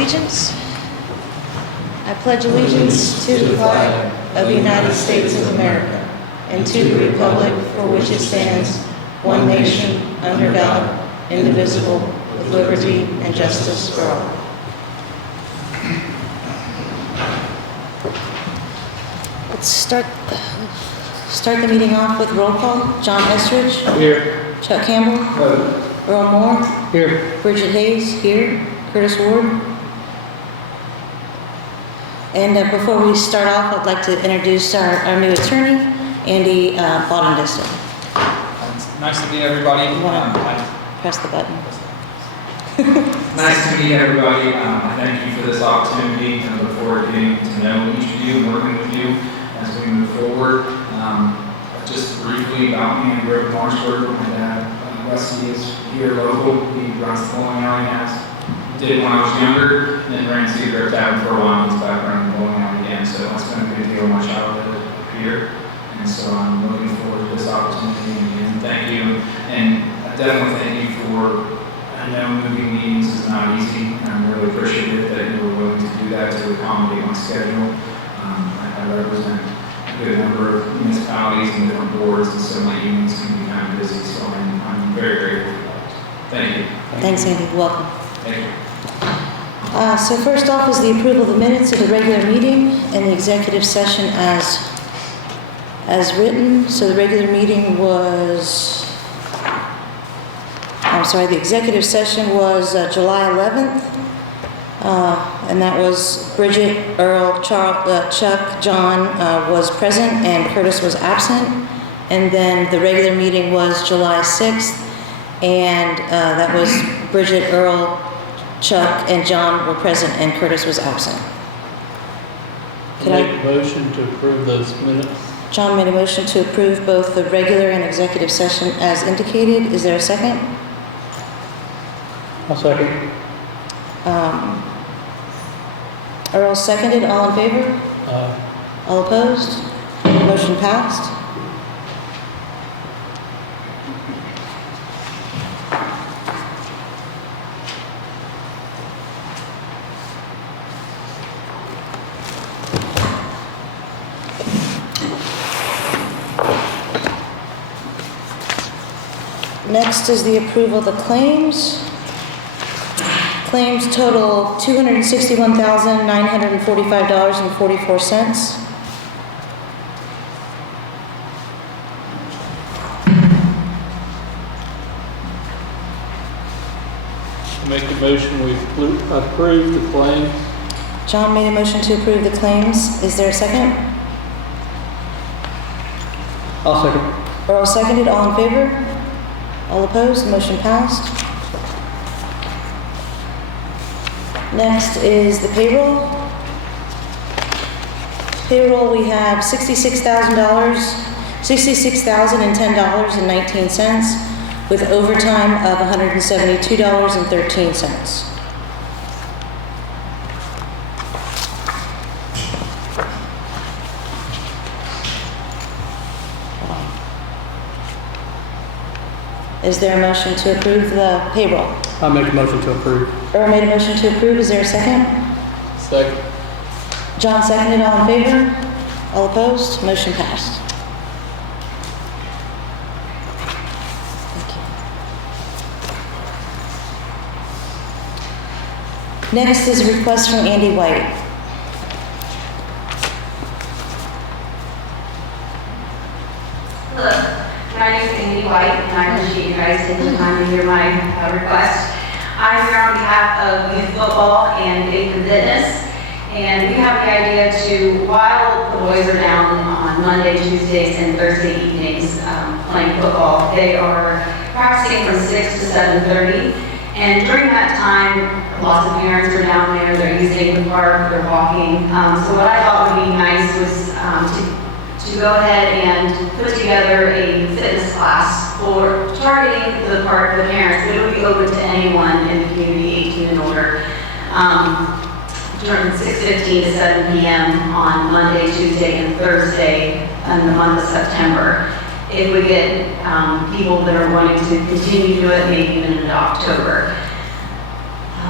allegiance. I pledge allegiance to the flag of the United States of America and to the republic for which it stands, one nation, under God, indivisible, with liberty and justice for all. Let's start the meeting off with roll call. John Estridge. Here. Chuck Campbell. Hello. Earl Moore. Here. Bridget Hayes. Here. Curtis Ward. And before we start off, I'd like to introduce our new attorney, Andy Bodendistel. Nice to meet everybody. Press the button. Nice to meet everybody. I thank you for this opportunity and look forward to getting to know each of you and working with you as we move forward. Just briefly about me, I grew up in Marshburg. My dad, Rusty, is here local. He runs the bowling alley now. Did when I was younger, and then ran Cigarette Tavern for a while. He's back running the bowling alley again. So I spent a good deal of my childhood up here. And so I'm looking forward to this opportunity. And thank you. And I definitely thank you for, I know moving meetings is not easy. And I'm really appreciative that you were willing to do that to accommodate my schedule. I represent a good number of municipalities and different boards, and so my evenings can be kind of busy. So I'm very grateful for that. Thank you. Thanks, Andy. Welcome. Thank you. So first off is the approval of the minutes of the regular meeting and the executive session as written. So the regular meeting was, the executive session was July 11th. And that was Bridget, Earl, Chuck, John was present and Curtis was absent. And then the regular meeting was July 6th. And that was Bridget, Earl, Chuck, and John were present and Curtis was absent. Make a motion to approve those minutes. John made a motion to approve both the regular and executive session as indicated. Is there a second? I'll second. Earl seconded. All in favor? All opposed? Motion passed. Next is the approval of the claims. Claims total $261,945.44. Make a motion we approve the claims. John made a motion to approve the claims. Is there a second? I'll second. Earl seconded. All in favor? All opposed? Motion passed. Next is the payroll. Payroll, we have $66,010.19 with overtime of $172.13. Is there a motion to approve the payroll? I'll make a motion to approve. Earl made a motion to approve. Is there a second? Second. John seconded. All in favor? All opposed? Motion passed. Thank you. Next is a request from Andy White. Hello, my name is Amy White, and I appreciate you guys taking the time to hear my request. I'm here on behalf of youth football and faith and fitness, and we have the idea to, while the boys are down on Monday, Tuesdays, and Thursday evenings playing football, they are practicing from 6 to 7:30, and during that time, lots of parents are down there, they're using the park, they're walking, so what I thought would be nice was to go ahead and put together a fitness class for targeting the parents, but it would be open to anyone in the community 18 and older. During 6:15 to 7 p.m. on Monday, Tuesday, and Thursday in the month of September. It would get people that are wanting to continue to do it maybe even into October.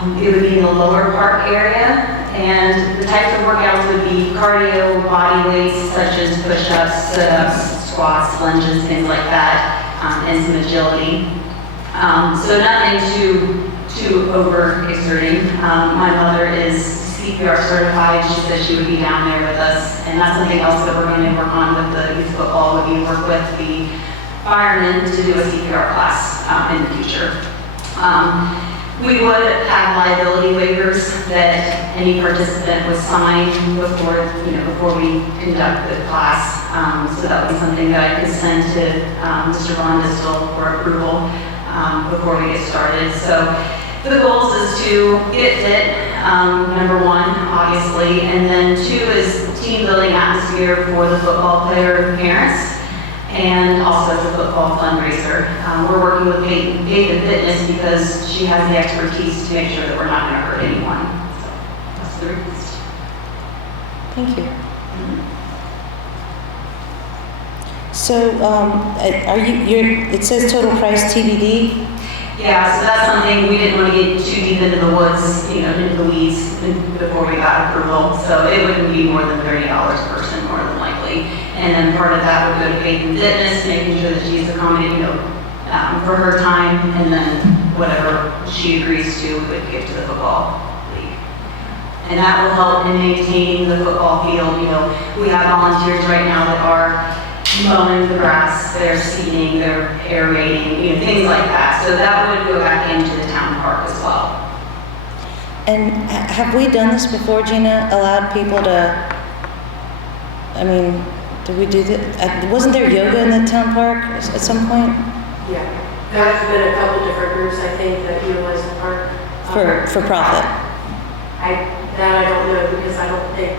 It would be in the lower park area, and the types of workouts would be cardio, body weights such as push-ups, sit-ups, squats, lunges, things like that, and some agility. So nothing too overexerting. My mother is CPR certified. She said she would be down there with us, and that's something else that we're going to work on with the youth football. Would be work with the firemen to do a CPR class in the future. We would have liability waivers that any participant would sign before we conduct the class. So that would be something that I could send to Mr. Von Distel for approval before we get started. So the goals is to get fit, number one, obviously, and then two is team building atmosphere for the football player parents, and also the football fundraiser. We're working with Faith Fitness because she has the expertise to make sure that we're not going to hurt anyone. So that's the request. Thank you. So, it says total price TBD? Yeah, so that's something we didn't want to get too deep into the woods, into the weeds before we got approval. So it wouldn't be more than $30 a person, more than likely. And then part of that would go to Faith and Fitness, making sure that she's accommodating, for her time, and then whatever she agrees to, we would give to the football league. And that will help in maintaining the football field. We have volunteers right now that are mowing the grass, they're seeding, they're aerating, things like that. So that would go back into the town park as well. And have we done this before, Gina? Allowed people to, did we do that? Wasn't there yoga in the town park at some point? Yeah, there's been a couple different groups, I think, that utilize the park. For profit? I don't know, because I don't think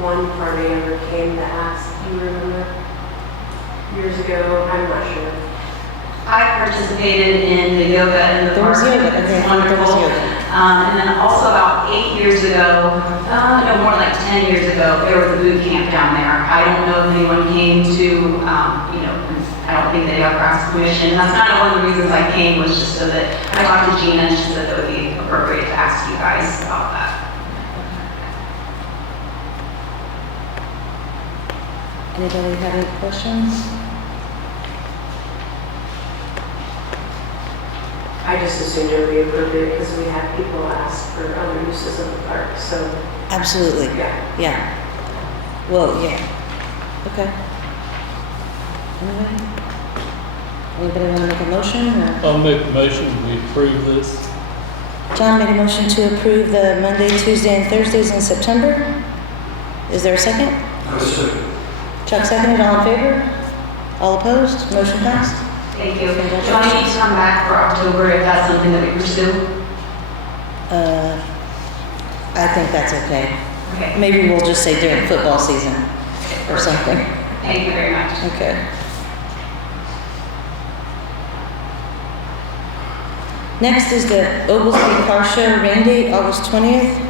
one party ever came to ask. Do you remember? Years ago, I'm not sure. I participated in the yoga in the There was park. yoga, okay, It's there was wonderful. yoga. And then also about 8 years ago, no, more like 10 years ago, there was a boot camp down there. I don't know if anyone came to, I don't think they ever asked permission. That's kind of one of the reasons I came, was just so that I talked to Gina and she said that would be appropriate to ask you guys about that. Anybody have any questions? I just assumed it would be appropriate because we had people ask for other uses of the park, so. Absolutely. Yeah. Well, yeah. Okay. Anybody want to make a motion? Or? I'll make a motion, we approve this. John made a motion to approve the Monday, Tuesday, and Thursdays in September. Is there a second? I second. Chuck seconded. All in favor? All opposed? Motion passed. Thank you. Do I need to come back for October if that's something that we pursue? I think that's okay. Okay. Maybe we'll just say during football season or something. Thank you very much. Okay. Next is the Oglesby Car Show rain date, August 20th.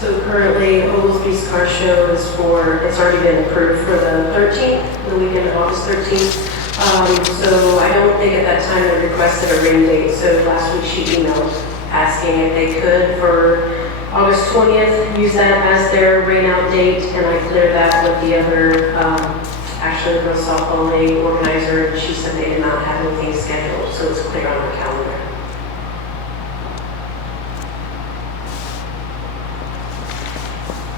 So currently, Oglesby's car show is it's already been approved for the 13th, the weekend of August 13th. So I don't think at that time they requested a rain date. So last week she emailed asking if they could for August 20th use that as their rain out date, and I cleared that with the other, actually the girls softball league organizer, and she said they did not have anything scheduled, so it's clear on the calendar.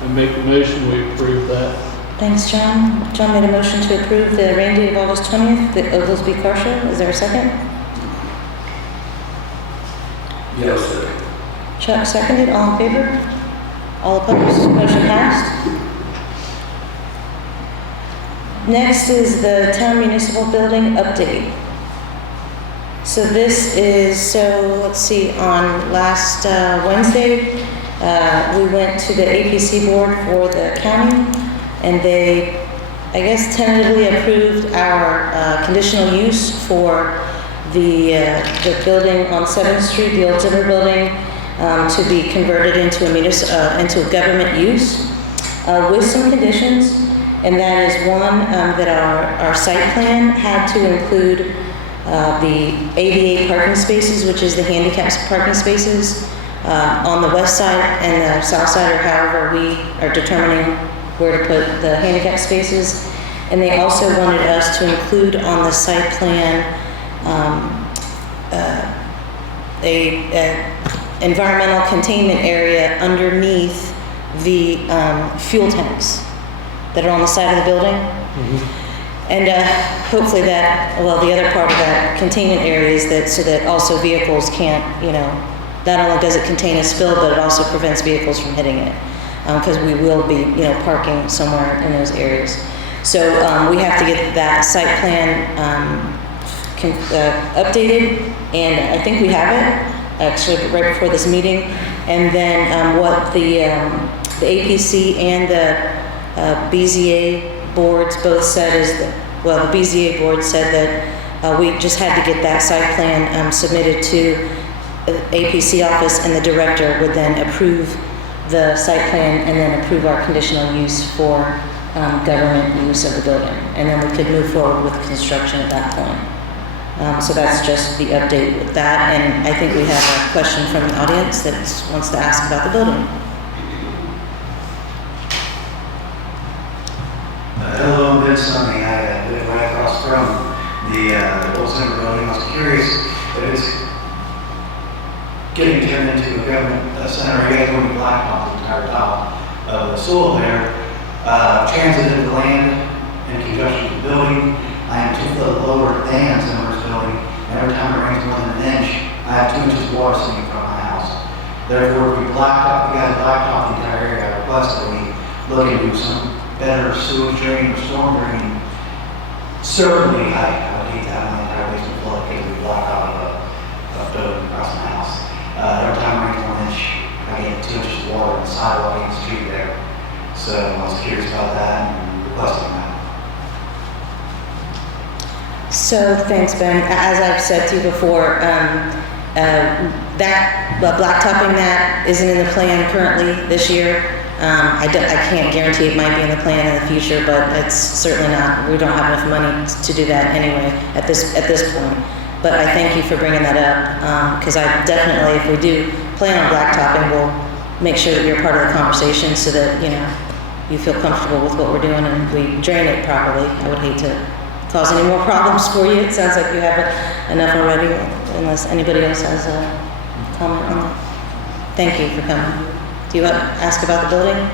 I make a motion, we approve that. Thanks, John. John made a motion to approve the rain date of August 20th, the Oglesby Car Show. Is there a second? Yes, Chuck seconded. All in favor? All opposed? Motion passed. Next is the town municipal building update. So this is, let's see, on last Wednesday, we went to the APC board for the county, and they, I guess, tentatively approved our conditional use for the building on 7th Street, the old Zimmer building, to be converted into a government use with some conditions, and that is one, that our site plan had to include the ADA parking spaces, which is the handicap parking spaces, on the west side and the south side, or however we are determining where to put the handicap spaces. And they also wanted us to include on the site plan a environmental containment area underneath the fuel tanks that are on the side of the building. And hopefully that, well, the other part of that containment area is that so that also vehicles can't, you know, not only does it contain a spill, but it also prevents vehicles from hitting it, because we will be, you know, parking somewhere in those areas. So we have to get that site plan updated, and I think we have it, actually right before this meeting. And then what the APC and the BZA boards both said is that, well, the BZA board said that we just had to get that site plan submitted to the APC office, and the director would then approve the site plan and then approve our conditional use for government use of the building. And then we could move forward with construction at that point. So that's just the update with that. And I think we have a question from the audience that wants to ask about the building. Hello, I'm Ben Sunny. I live right across from the old center building. I was curious if it's getting turned into a government center. Are you guys going to blacktop the entire top of the soil there? Transited the land in conjunction with the building. I am 2 foot lower than Zimmer's building, and every time it rains more than an inch, I have 2 inches of water sitting in front of my house. Therefore, if we blacktop, we got to blacktop the entire area. I request that we look into some better sewage drain or storm drain. Certainly, I would hate to have my entire basement flood because we block out a building across my house. Every time it rains 1 inch, I get 2 inches of water on the sidewalk in the street there. So I was curious about that and requesting that. So thanks, Ben. As I've said to you before, blacktopping that isn't in the plan currently this year. I can't guarantee it might be in the plan in the future, but it's certainly not. We don't have enough money to do that anyway at this point. But I thank you for bringing that up, because I definitely, if we do plan on blacktopping, we'll make sure that you're part of the conversation so that, you know, you feel comfortable with what we're doing and we drain it properly. I would hate to cause any more problems for you. It sounds like you have enough already, unless anybody else has a comment on that. Thank you for coming. Do you want to ask about the building?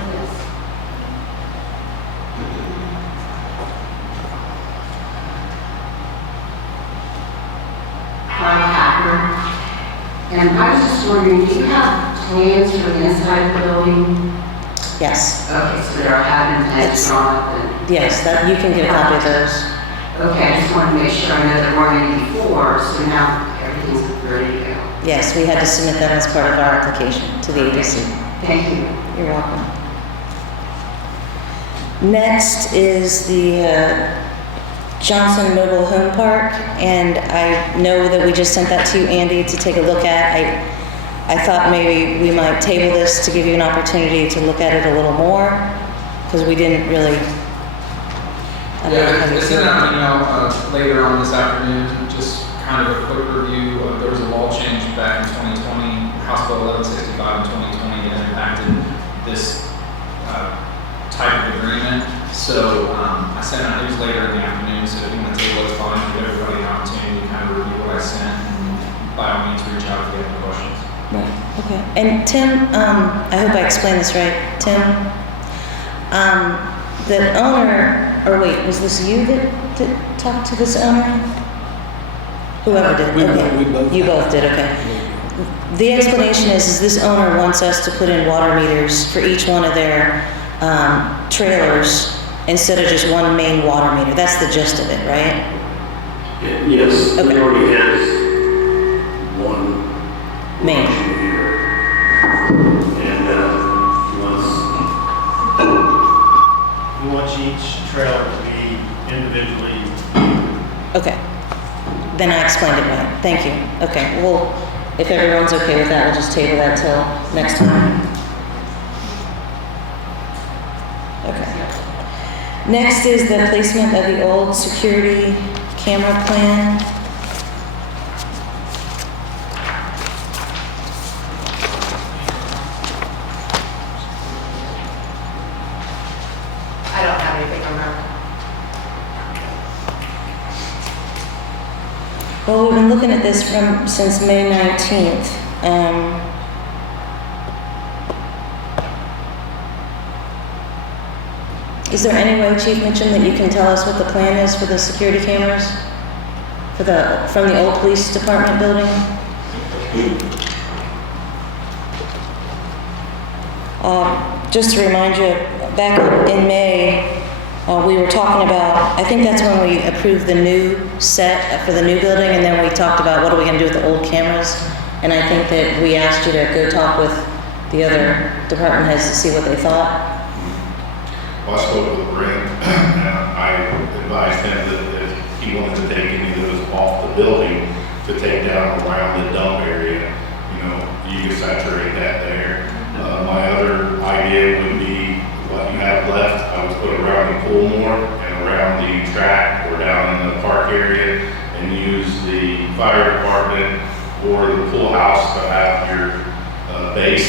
And I was just wondering, do you have plans for the inside of the building? Yes. Okay, so there are having plans drawn up and... Yes, that you can get a copy of those. Okay, I just wanted to make sure I know there weren't any before, so now everything's ready to go. Yes, we had to submit that as part of our application to the agency. Thank you. You're welcome. Next is the Johnson Mobile Home Park, and I know that we just sent that to you, Andy, to take a look at. I thought maybe we might table this to give you an opportunity to look at it a little more, because we didn't really. Yeah, I sent out an email later on this afternoon, just kind of a quick review. There was a law change back in 2020, House Bill 1165 in 2020 that impacted this type of agreement. So I sent out, it was later in the afternoon, so if you want to table it, it's fine, give everybody an opportunity to kind of review what I sent, and by all means reach out if you have any questions. Right, okay. And Tim, I hope I explained this right. Tim, the owner, or wait, was this you that talked to this owner? Whoever did, okay. We both You both did, okay. The explanation is this owner wants us to put in water meters for each one of their trailers instead of just one main water meter. That's the gist of it, right? Yes, Okay. he already has one Main. meter. And We want each trailer to be individually. Okay. Then I explained it right. Thank you. Okay, well, if everyone's okay with that, we'll just table that till next time. Okay. Next is the placement of the old security camera plan. Well, we've been looking at this since May 19th. Is there any way, Chief Mitchum, that you can tell us what the plan is for the security cameras? From the old police department building? Just to remind you, back in May, we were talking about, I think that's when we approved the new set for the new building, and then we talked about what are we going to do with the old cameras. And I think that we asked you to go talk with the other department heads to see what they thought. Well, I spoke with Brent, and I advised him that if he wanted to take any of those off the building to take down around the dump area, you know, you can saturate that there. My other idea would be what you have left, I would put around the pool more and around the track or down in the park area and use the fire department or the pool house to have your base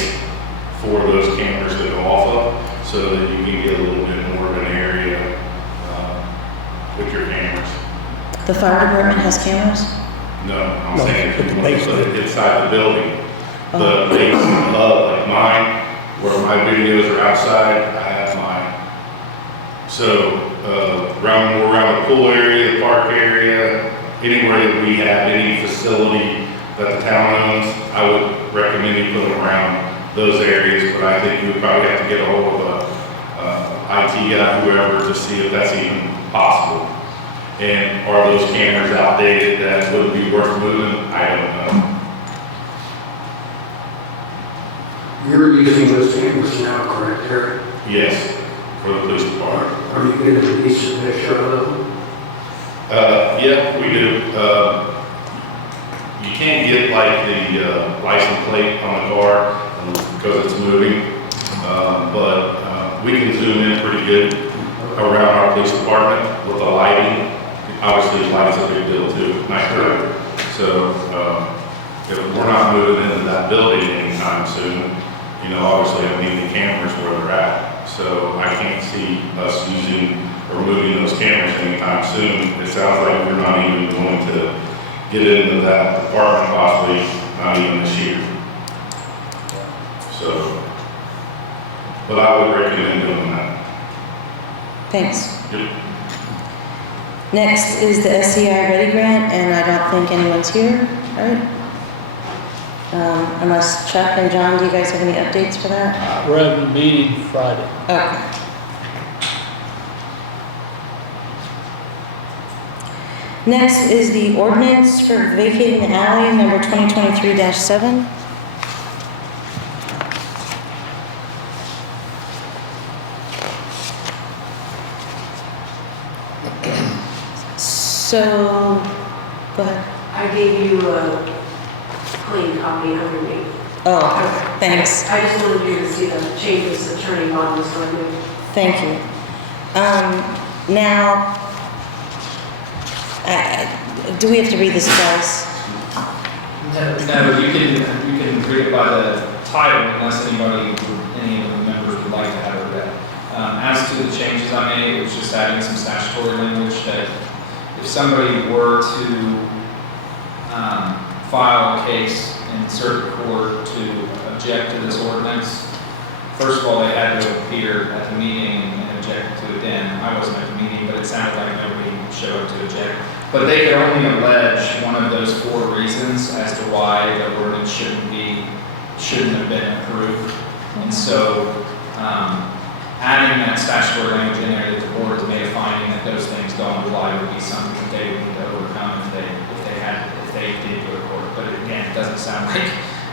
for those cameras to go off of, so that you can get a little bit more of an area with your cameras. The fire department has cameras? No, I'm saying if you want to put it inside the building, the base like mine, where my videos are outside, I have mine. So around the pool area, the park area, anywhere that we have any facility that the town owns, I would recommend you put them around those areas, but I think you would probably have to get a hold of a IT guy, whoever, to see if that's even possible. And are those cameras outdated that would be worth moving? I don't know. You're using those cameras now, correct, Eric? Yes, for the police department. Are you going to release a picture of them? Yeah, we do. You can't get like the license plate on the car because it's moving, but we can zoom in pretty good around our police department with the lighting. Obviously, light's a big deal too, night time. So if we're not moving into that building anytime soon, you know, obviously I need the cameras where they're at. So I can't see us using or moving those cameras anytime soon. It sounds like we're not even going to get into that department possibly, not even this year. So, but I would recommend doing that. Thanks. Yep. Next is the SCI Ready Grant, and I don't think anyone's here, right? Unless Chuck and John, do you guys have any updates for that? We're having a meeting Friday. Okay. Next is the ordinance for vacating the alley, number 2023-7. So, go ahead. I gave you a clean copy underneath. Oh, thanks. I just wanted you to see the changes that Attorney Bond was going to do. Thank you. Now, do we have to read this twice? No, you can read it by the title unless any of the members would like to have it read. As to the changes I made, it was just adding some statutory language that if somebody were to file a case in circuit court to object to this ordinance, first of all, they had to appear at the meeting and object to it then. I wasn't at the meeting, but it sounded like nobody showed up to object. But they could only allege one of those 4 reasons as to why the ordinance shouldn't have been approved. And so, adding that statutory language in there that the board has made a finding that those things don't apply would be something that they would need to overcome if they did go to court. But again, it doesn't sound like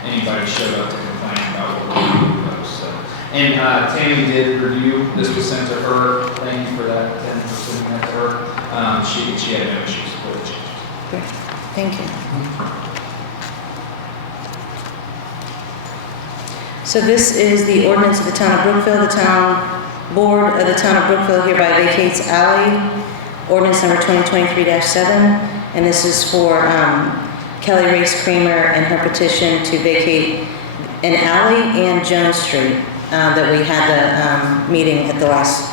anybody showed up to complain about what we proposed. So, and Tammy did review. This was sent to her. Thank you for that. Tim, for sending that to her. She had no issues with the changes. Great. Thank you. So this is the ordinance of the town of Brookville. The town board of the town of Brookville hereby vacates alley, ordinance number 2023-7, and this is for Kelly Race Kramer and her petition to vacate an alley and Jones Street that we had the meeting at the last,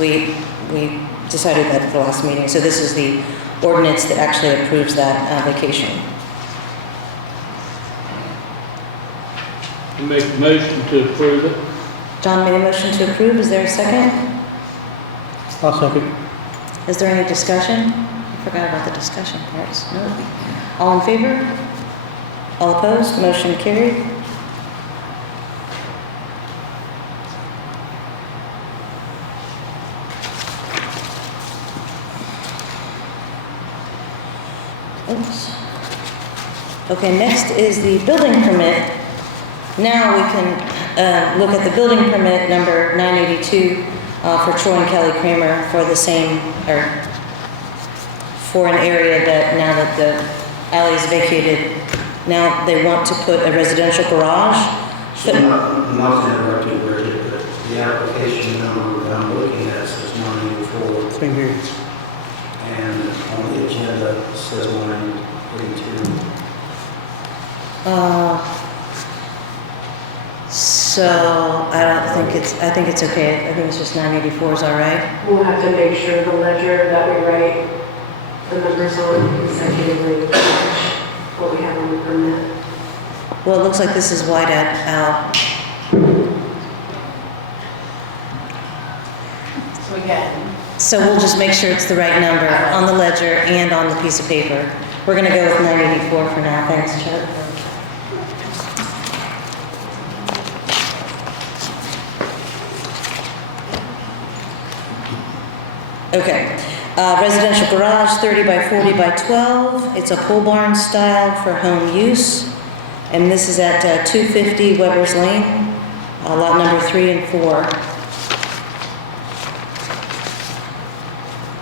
we decided that at the last meeting. So this is the ordinance that actually approves that vacation. I make a motion to approve it. John made a motion to approve. Is there a second? I'll second. Is there any discussion? I forgot about the discussion parts. No. All in favor? All opposed? Motion carried. Oops. Okay, next is the building permit. Now we can look at the building permit number 982 for Troy and Kelly Kramer for the same, or for an area that now that the alley is vacated, now they want to put a residential garage. So not to interrupt you, Bridget, but the application number that I'm looking at says 984. Same here. And on the agenda it says 982. So I think it's okay. I think it's just 984 is all right. We'll have to make sure the ledger that we write the numbers on consecutively match what we have on the permit. Well, it looks like this is white out. So again, So we'll just make sure it's the right number on the ledger and on the piece of paper. We're gonna go with 984 for now. Thanks, Chuck. Okay, residential garage, 30 by 40 by 12. It's a pole barn style for home use. And this is at 250 Weber's Lane, lot number 3 and 4.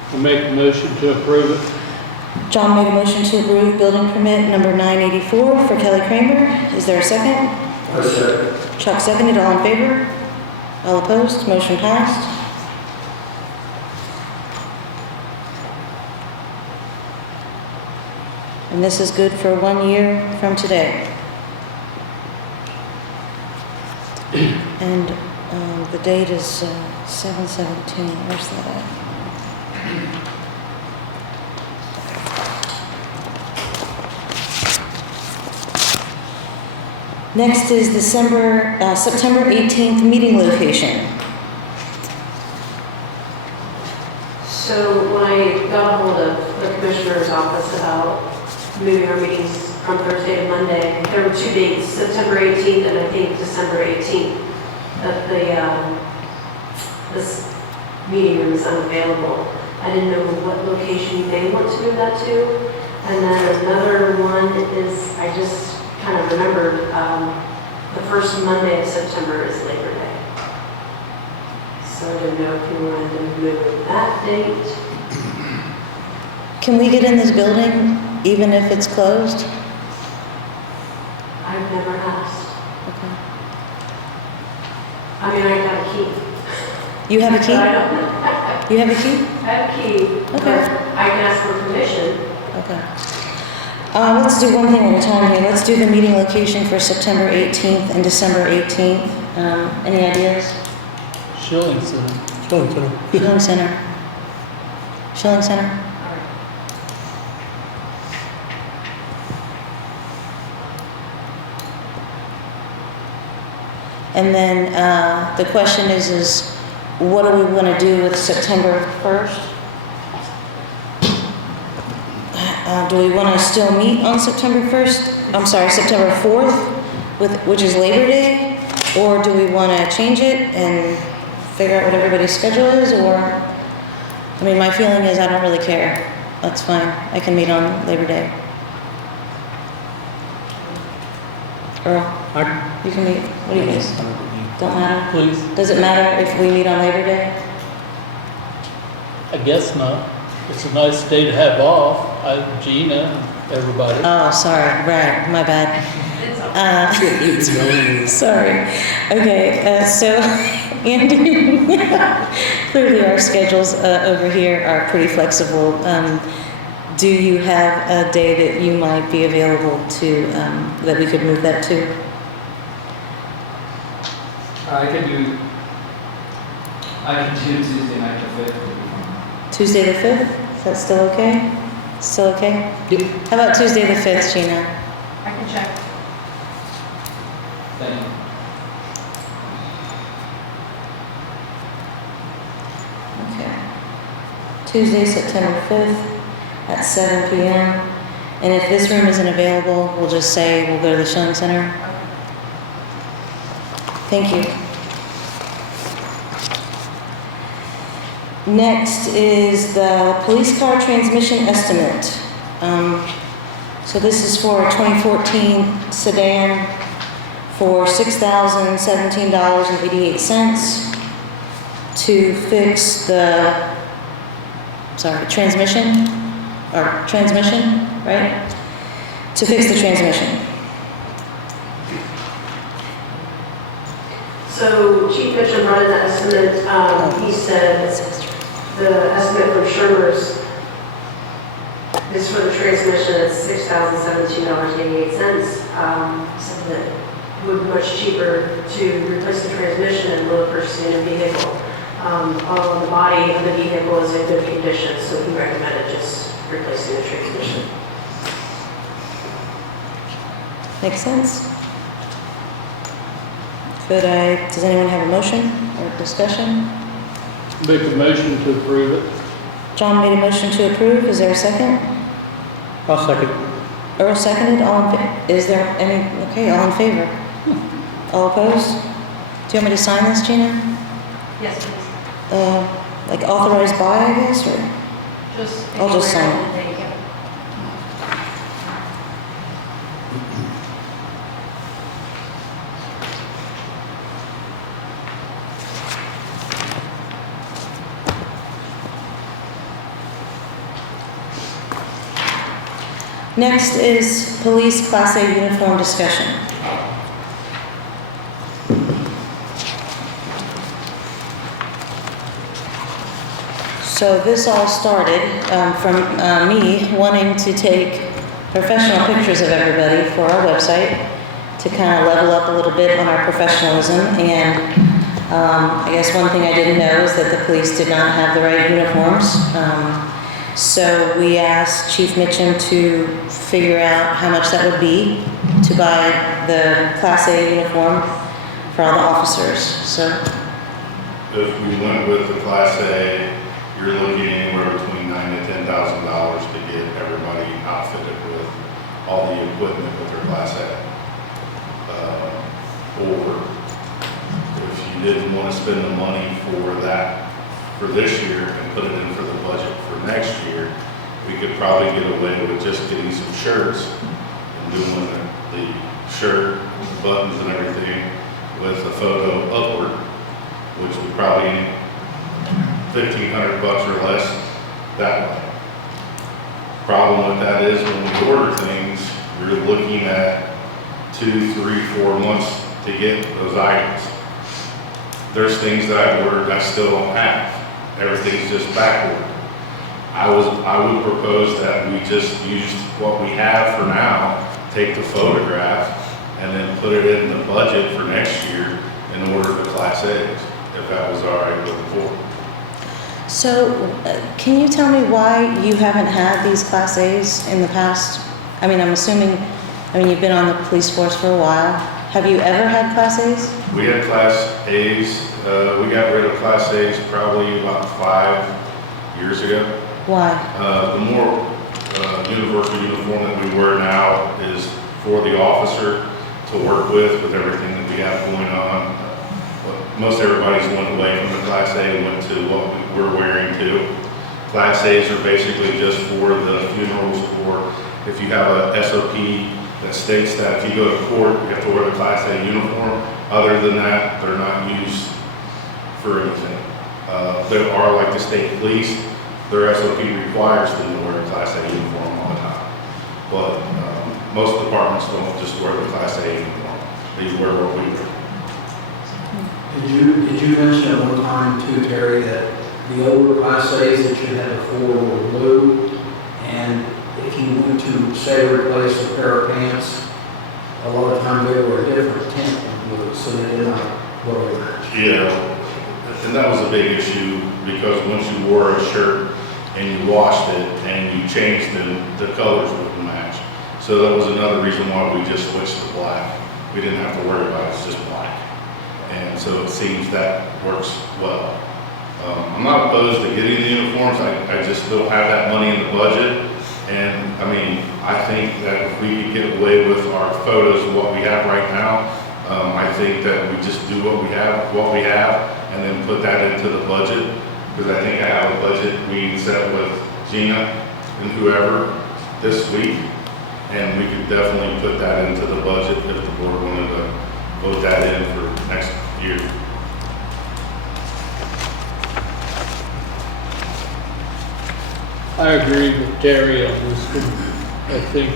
I make a motion to approve it. John made a motion to approve building permit number 984 for Kelly Kramer. Is there a second? I second. Chuck seconded. All in favor? All opposed? Motion passed. And this is good for 1 year from today. And the date is 7/17. Where's that at? Next is September 18th meeting location. so when I got a hold of the commissioner's office about moving our meetings from Thursday to Monday, there were 2 dates, September 18th and I think December 18th, that this meeting room is unavailable. I didn't know what location they want to move that to. And then another one is, I just kind of remembered, the first Monday of September is Labor Day. So I didn't know if you wanted to move that date. Can we get in this building even if it's closed? I've never asked. Okay. I mean, I got a key. You have a But key? I don't, You have a key? I have a key. but Okay. I can ask for permission. Okay. Let's do one thing at a time here. Let's do the meeting location for September 18th and December 18th. Any ideas? Schilling Center. Schilling Center. Schilling Center. And then the question is what do we want to do with September 1st? Do we want to still meet on September 1st? I'm sorry, September 4th, which is Labor Day? Or do we want to change it and figure out what everybody's schedule is? Or, I mean, my feeling is I don't really care. That's fine. I can meet on Labor Day. Earl, you can meet. What do you guys? Don't matter? Please. Does it matter if we meet on Labor Day? I guess not. It's a nice day to have off. Gina, everybody. Oh, sorry. Right. My bad. Sorry. Okay. So, Andy, clearly our schedules over here are pretty flexible. Do you have a day that you might be available to, that we could move that to? I can do Tuesday night the 5th. Tuesday the 5th? Is that still okay? Still okay? Yep. How about Tuesday the 5th, Gina? I can check. Thank you. Okay. Tuesday, September 5th at 7 p.m. And if this room isn't available, we'll just say we'll go to the Schilling Center. Thank you. Next is the police car transmission estimate. So this is for a 2014 sedan for $6,017.88 to fix the, transmission, right? To fix the transmission. So Chief Mitchell brought in the estimate, he said the estimate from Shermer's is for the transmission at $6,017.88. Something that would be much cheaper to replace the transmission and lower purchasing a vehicle. Although the body of the vehicle is in good condition, so he recommended just replacing the transmission. Make sense? Does anyone have a motion or discussion? Make a motion to approve it. John made a motion to approve. Is there a second? I'll second. Earl seconded. Is there any, okay, all in favor? All opposed? Do you want me to sign this, Gina? Yes, please. Like authorized by, I guess, or? I'll just sign it. There you go. Next is police Class A uniform discussion. So this all started from me wanting to take professional pictures of everybody for our website to kind of level up a little bit on our professionalism. And I guess one thing I didn't know is that the police did not have the right uniforms. So we asked Chief Mitchum to figure out how much that would be to buy the Class A uniform for all the officers. So If we went with the Class A, you're looking anywhere between $9,000 to $10,000 to get everybody outfitted with all the equipment with their Class A. Or if you didn't want to spend the money for that for this year and put it in for the budget for next year, we could probably get away with just getting some shirts and doing the shirt, buttons and everything with a photo upward, which would probably $1,500 or less that way. Problem with that is when we order things, you're looking at 2, 3, 4 months to get those items. There's things that I ordered I still don't have. Everything's just backward. I would propose that we just use what we have for now, take the photograph, and then put it in the budget for next year and order the Class A's, if that was all right with the board. So, can you tell me why you haven't had these Class A's in the past? I mean, I'm assuming, you've been on the police force for a while. Have you ever had Class A's? We had Class A's, we got rid of Class A's probably about 5 years ago. Why? The more universal uniform that we wear now is for the officer to work with everything that we have going on. Most everybody's went away from the Class A and went to what we're wearing too. Class A's are basically just for the funerals, or if you have a SOP that states that if you go to court, you have to wear the Class A uniform. Other than that, they're not used for anything. There are, like the state police, their SOP requires them to wear a Class A uniform all the time. But most departments don't just wear the Class A uniform. They wear what we wear. Did you mention at one time too, Terry, that the older Class A's that you had before were blue, and if you went to, say, replace a pair of pants, a lot of times they were a different tint of blue, so they did not really match. Yeah, and that was a big issue because once you wore a shirt and you washed it and you changed the colors wouldn't match. So that was another reason why we just switched to black. We didn't have to worry about it, it's just black. And so it seems that works well. I'm not opposed to getting the uniforms, I just don't have that money in the budget. And I mean, I think that if we could get away with our photos of what we have right now, I think that we just do what we have, and then put that into the budget. Because I think I have a budget meeting set with Gina and whoever this week, and we could definitely put that into the budget if the board wanted to vote that in for next year. I agree with Terry on this one. I think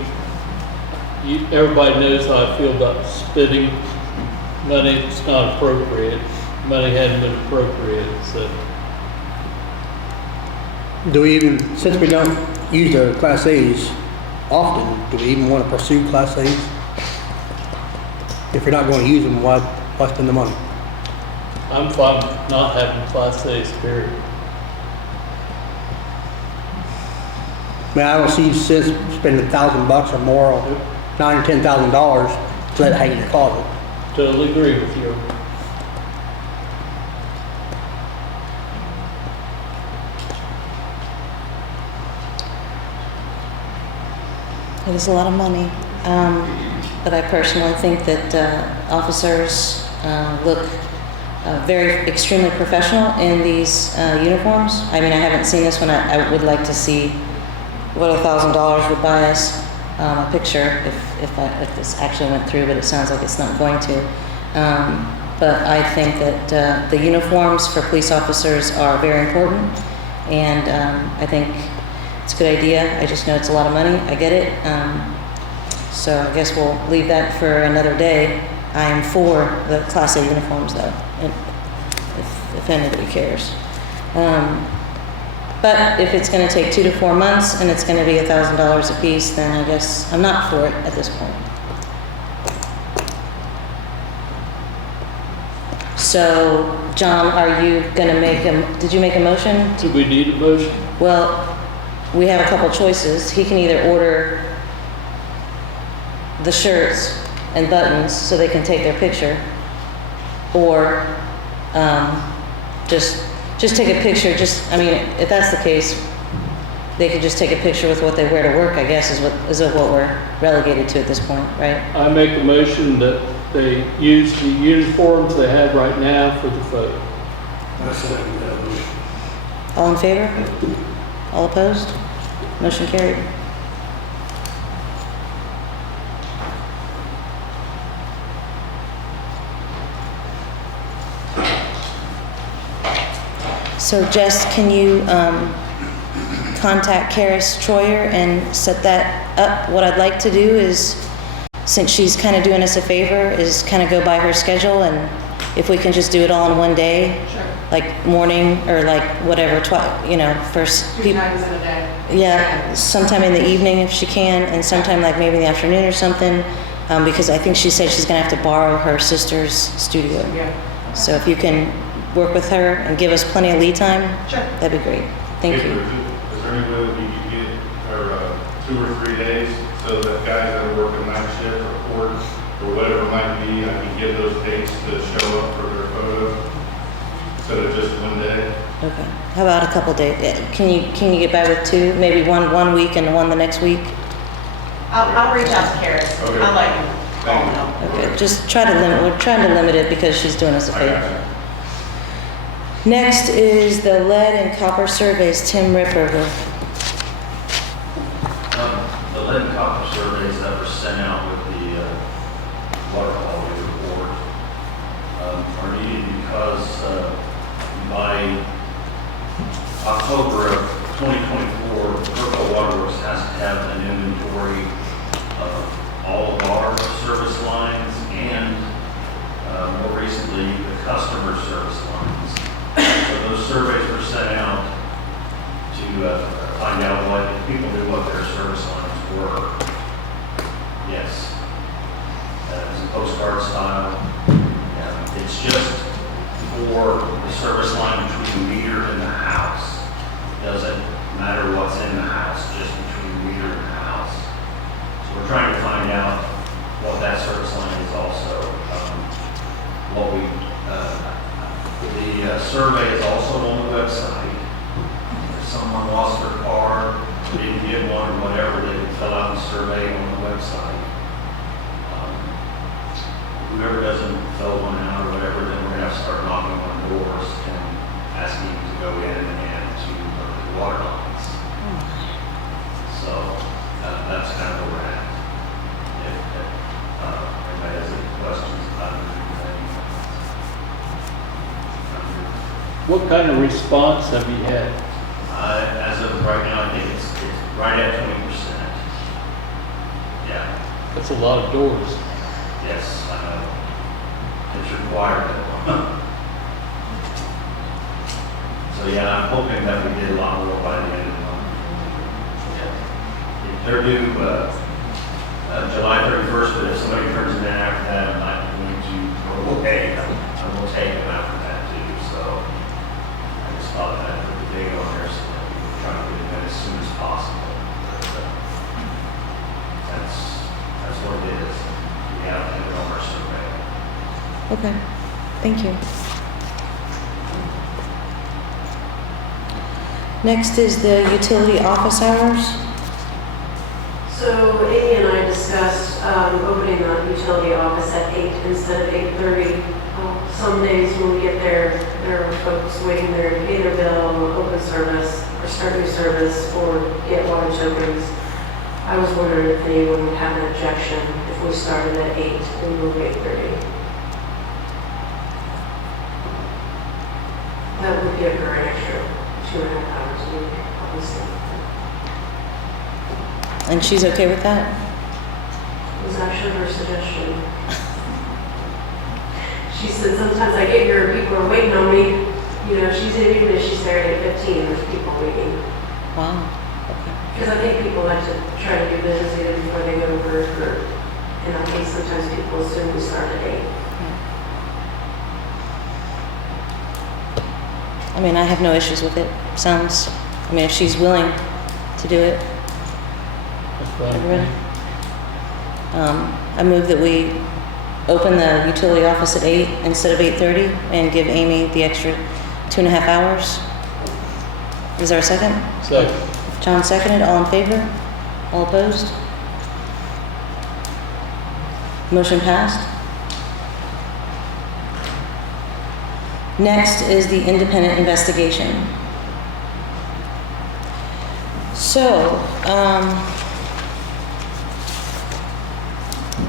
everybody knows how I feel about spending money that's not appropriate. Money hadn't been appropriated, so. Do we even, since we don't use the Class A's often, do we even want to pursue Class A's? If you're not going to use them, why spend the money? I'm fine with not having Class A's, period. I mean, I don't see sense spending $1,000 or more on $9,000 or $10,000 to let it hang in your closet. Totally agree with you. It is a lot of money, but I personally think that officers look very extremely professional in these uniforms. I mean, I haven't seen this one. I would like to see what $1,000 would buy us a picture if this actually went through, but it sounds like it's not going to. But I think that the uniforms for police officers are very important, and I think it's a good idea. I just know it's a lot of money. I get it. So I guess we'll leave that for another day. I am for the Class A uniforms, though, if anybody cares. But if it's going to take 2 to 4 months and it's going to be $1,000 a piece, then I guess I'm not for it at this point. So, John, are you going to did you make a motion? Do we need a motion? Well, we have a couple choices. He can either order the shirts and buttons so they can take their picture, or just take a picture. I mean, if that's the case, they could just take a picture with what they wear to work, I guess, is what we're relegated to at this point, right? I make a motion that they use the uniforms they have right now for the photo. I second that motion. All in favor? All opposed? Motion carried. So Jess, can you contact Karis Troyer and set that up? What I'd like to do is, since she's kind of doing us a favor, is kind of go by her schedule, and if we can just do it all in one day. Sure. Like morning or like whatever, first. 2 times in a day. Yeah, sometime in the evening if she can, and sometime like maybe in the afternoon or something, because I think she said she's gonna have to borrow her sister's studio. Yeah. So if you can work with her and give us plenty of lead time, Sure. that'd be great. Thank you. Is there any way that we could get, or 2 or 3 days, so that guys that are working night shift or court, or whatever it might be, I can give those dates to show up for their photo, instead of just 1 day? Okay. How about a couple days? Can you get by with 2? Maybe one week and one the next week? I'll reach out to Karis. Okay. I'll let you know. Okay. Just try to limit. We're trying to limit it because she's doing us a I got favor. Next is the lead and copper surveys. Tim Ripperger. The lead and copper surveys that were sent out with the water quality report are needed because by October of 2024, Brookville Waterworks has to have an inventory of all of our service lines and more recently the customer service lines. So those surveys were sent out to find out what people knew what their service lines were. Yes. It's a postcard style. It's just for the service line between the meter and the house. Doesn't no matter what's in the house, just between the meter and the house. So we're trying to find out what that service line is also. What we, the survey is also on the website. If someone lost their car, didn't get one or whatever, they can fill out the survey on the website. Whoever doesn't fill one out or whatever, then we're gonna have to start knocking on doors and asking you to go in and to look at the water lines. So that's kind of where we're at. If anybody has any questions about anything. What kind of response have you had? As of right now, I think it's right at 20%. Yeah. That's a lot of doors. Yes, I know. It's required. So yeah, I'm hoping that we get a lot more by the end of the month. Yeah. They're due July 31st, but if somebody turns it in after that, I'm not going to throw away. I will take them after that too. So I just thought that I'd put the date on there so that we were trying to get it in as soon as possible. But, that's what it is. We have to have it on our survey. Okay, thank you. Next is the utility office hours. So Amy and I discussed opening the utility office at 8 instead of 8:30. Some days when we get there are folks waiting there to pay their bill, open service, or start new service, or get water tokens. I was wondering if anyone would have an objection if we started at 8 and moved 8:30. That would give her an extra 2.5 hours a week, obviously. And she's okay with that? It was actually her suggestion. She said, sometimes I get here, people are waiting on me. You know, she said, even if she's there at 8:15, there's people waiting. Wow, okay. Because I think people like to try to do business either before they go to work, or, and I think sometimes people assume we start at 8. I mean, I have no issues with it. Sounds, I mean, if she's willing to do it. That's fine. Everybody? I move that we open the utility office at 8 instead of 8:30 and give Amy the extra 2.5 hours. Is there a second? Second. John seconded. All in favor? All opposed? Motion passed. Next is the independent investigation. So,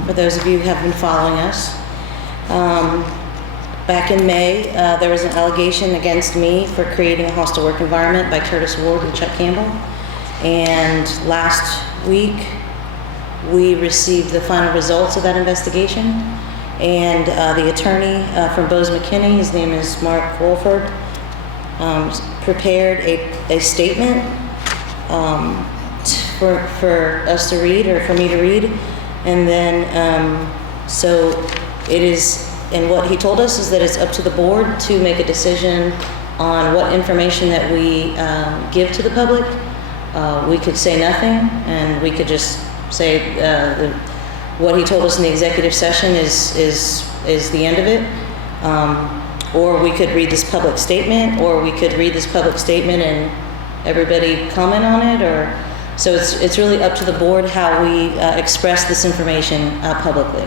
for those of you who have been following us, back in May, there was an allegation against me for creating a hostile work environment by Curtis Ward and Chuck Campbell. And last week, we received the final results of that investigation. And the attorney from Bose McKinney, his name is Mark Wolford, prepared a statement for us to read, or for me to read. And then, so it is, and what he told us is that it's up to the board to make a decision on what information that we give to the public. We could say nothing, and we could just say what he told us in the executive session is the end of it. Or we could read this public statement, or we could read this public statement and everybody comment on it, or, so it's really up to the board how we express this information publicly.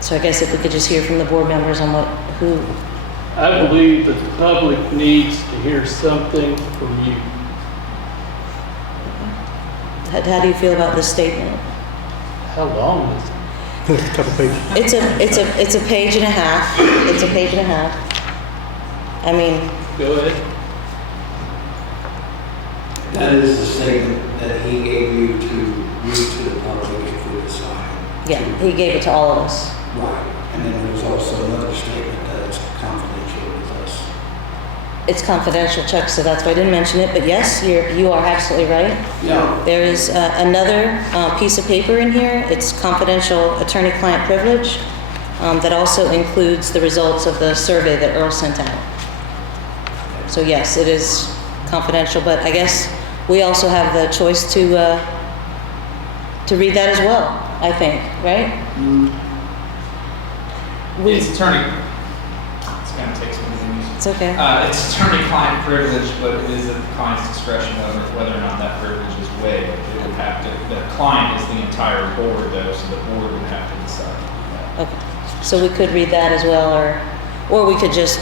So I guess if we could just hear from the board members on who. I believe that the public needs to hear something from you. How do you feel about this statement? How long is it? A couple pages. It's a page and a half. It's a page and a half. I mean. Go ahead. That is the statement that he gave you to read to the public if we decide. Yeah, he gave it to all of us. Right. And then there was also another statement that it's confidential with us. It's confidential, Chuck, so that's why I didn't mention it. But yes, you are absolutely right. Yeah. There is another piece of paper in here. It's confidential attorney-client privilege that also includes the results of the survey that Earl sent out. So yes, it is confidential, but I guess we also have the choice to read that as well, I think, right? It's attorney, it's gonna take some minutes. It's okay. It's attorney-client privilege, but it is at the client's discretion whether or not that privilege is waived. It would have to, the client is the entire board though, so the board would have to decide. Okay, so we could read that as well, or we could just,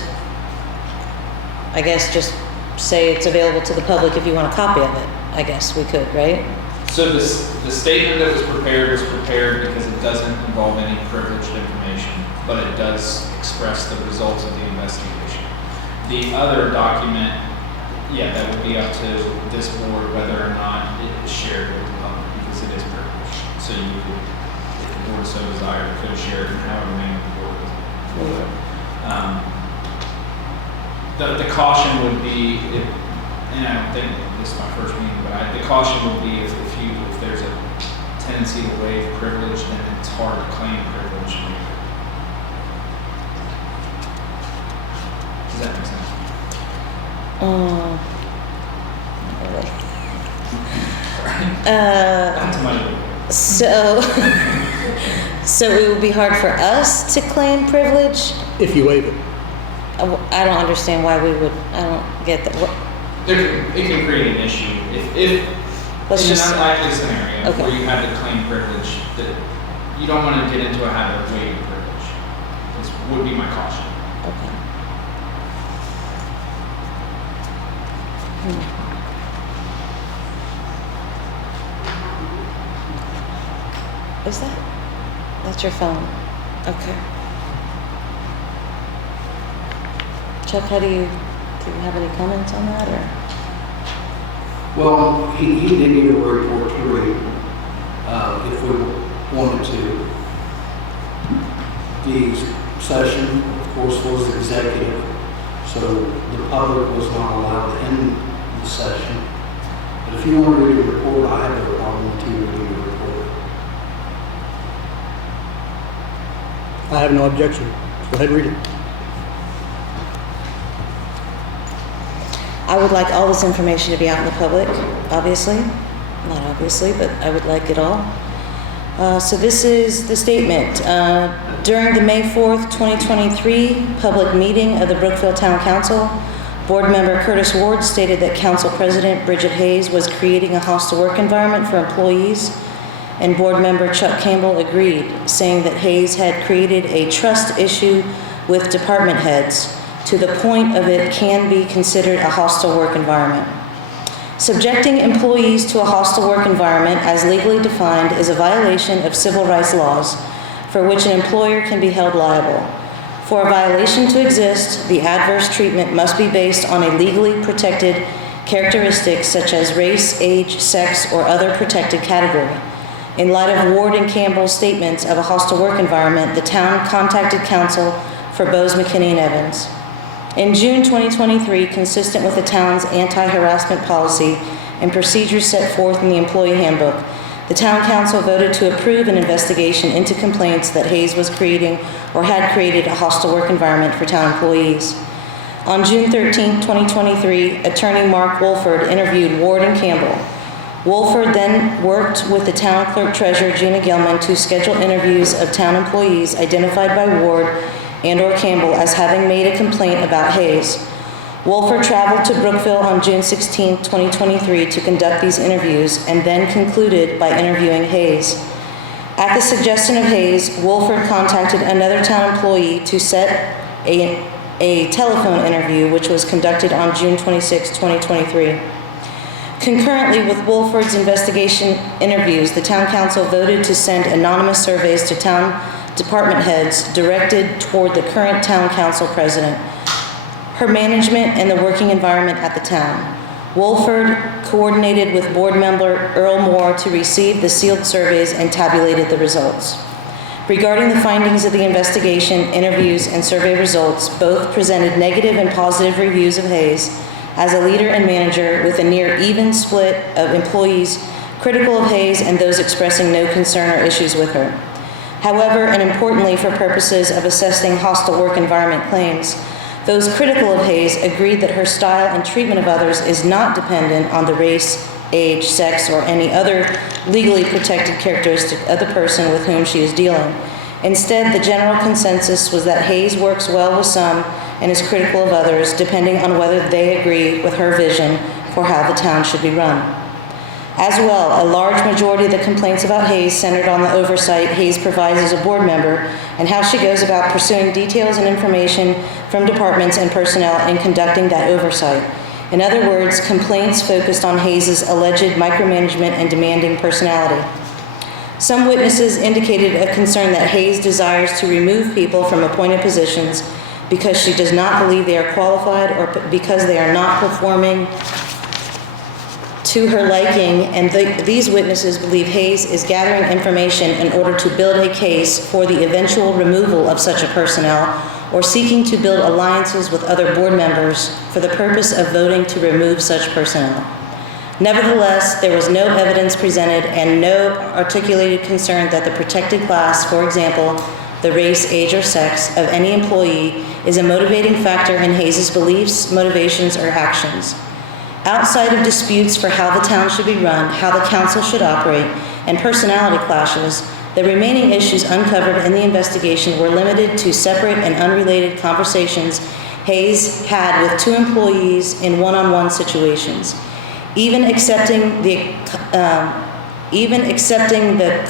I guess, just say it's available to the public if you want a copy of it. I guess we could, right? So the statement that was prepared because it doesn't involve any privileged information, but it does express the results of the investigation. The other document, yeah, that would be up to this board whether or not it is shared with the public because it is privileged. So you could, if the board so desired, could have shared it however many the board would. The caution would be, and I don't think this is my first meeting, but the caution would be if there's a tendency to waive privilege, then it's hard to claim privilege later. Does that make sense? Not really. So it would be hard for us to claim privilege? If you waive it. I don't understand why we would, I don't get that. It can create an issue if Let's in just- an unlikely scenario Okay. where you had to claim privilege, that you don't want to get into a habit of waiving privilege. This would be my caution. Okay. Is that's your phone? Okay. Chuck, do you have any comments on that, or? Well, he did give a report to read, if we wanted to. The session, of course, was executive, so the public was not allowed in the session. But if you want to read a report, I have no problem with you reading a report. I have no objection. Go ahead and read it. I would like all this information to be out in the public, obviously. Not obviously, but I would like it all. So this is the statement. During the May 4th, 2023 public meeting of the Brookville Town Council, Board member Curtis Ward stated that Council President Bridget Hayes was creating a hostile work environment for employees, and Board member Chuck Campbell agreed, saying that Hayes had created a trust issue with department heads to the point of it can be considered a hostile work environment. Subjecting employees to a hostile work environment as legally defined is a violation of civil rights laws for which an employer can be held liable. For a violation to exist, the adverse treatment must be based on a legally protected characteristic such as race, age, sex, or other protected category. In light of Ward and Campbell's statements of a hostile work environment, the town contacted counsel for Bose, McKinney, and Evans. In June 2023, consistent with the town's anti-harassment policy and procedures set forth in the employee handbook, the town council voted to approve an investigation into complaints that Hayes was creating or had created a hostile work environment for town employees. On June 13, 2023, attorney Mark Wolford interviewed Ward and Campbell. Wolford then worked with the town clerk treasurer Gina Gillman to schedule interviews of town employees identified by Ward and/or Campbell as having made a complaint about Hayes. Wolford traveled to Brookville on June 16, 2023 to conduct these interviews and then concluded by interviewing Hayes. At the suggestion of Hayes, Wolford contacted another town employee to set a telephone interview, which was conducted on June 26, 2023. Concurrently with Wolford's investigation interviews, the town council voted to send anonymous surveys to town department heads directed toward the current town council president, her management, and the working environment at the town. Wolford coordinated with board member Earl Moore to receive the sealed surveys and tabulated the results. Regarding the findings of the investigation, interviews, and survey results, both presented negative and positive reviews of Hayes as a leader and manager, with a near even split of employees critical of Hayes and those expressing no concern or issues with her. However, and importantly for purposes of assessing hostile work environment claims, Those critical of Hayes agreed that her style and treatment of others is not dependent on the race, age, sex, or any other legally protected characteristic of the person with whom she is dealing. Instead, the general consensus was that Hayes works well with some and is critical of others, depending on whether they agree with her vision for how the town should be run. As well, a large majority of the complaints about Hayes centered on the oversight Hayes provides as a board member and how she goes about pursuing details and information from departments and personnel in conducting that oversight. In other words, complaints focused on Hayes' alleged micromanagement and demanding personality. Some witnesses indicated a concern that Hayes desires to remove people from appointed positions because she does not believe they are qualified or because they are not performing to her liking, and these witnesses believe Hayes is gathering information in order to build a case for the eventual removal of such a personnel or seeking to build alliances with other board members for the purpose of voting to remove such personnel. Nevertheless, there was no evidence presented and no articulated concern that the protected class, for example, the race, age, or sex of any employee, is a motivating factor in Hayes' beliefs, motivations, or actions. Outside of disputes for how the town should be run, how the council should operate, and personality clashes, the remaining issues uncovered in the investigation were limited to separate and unrelated conversations Hayes had with two employees in one-on-one situations. Even accepting the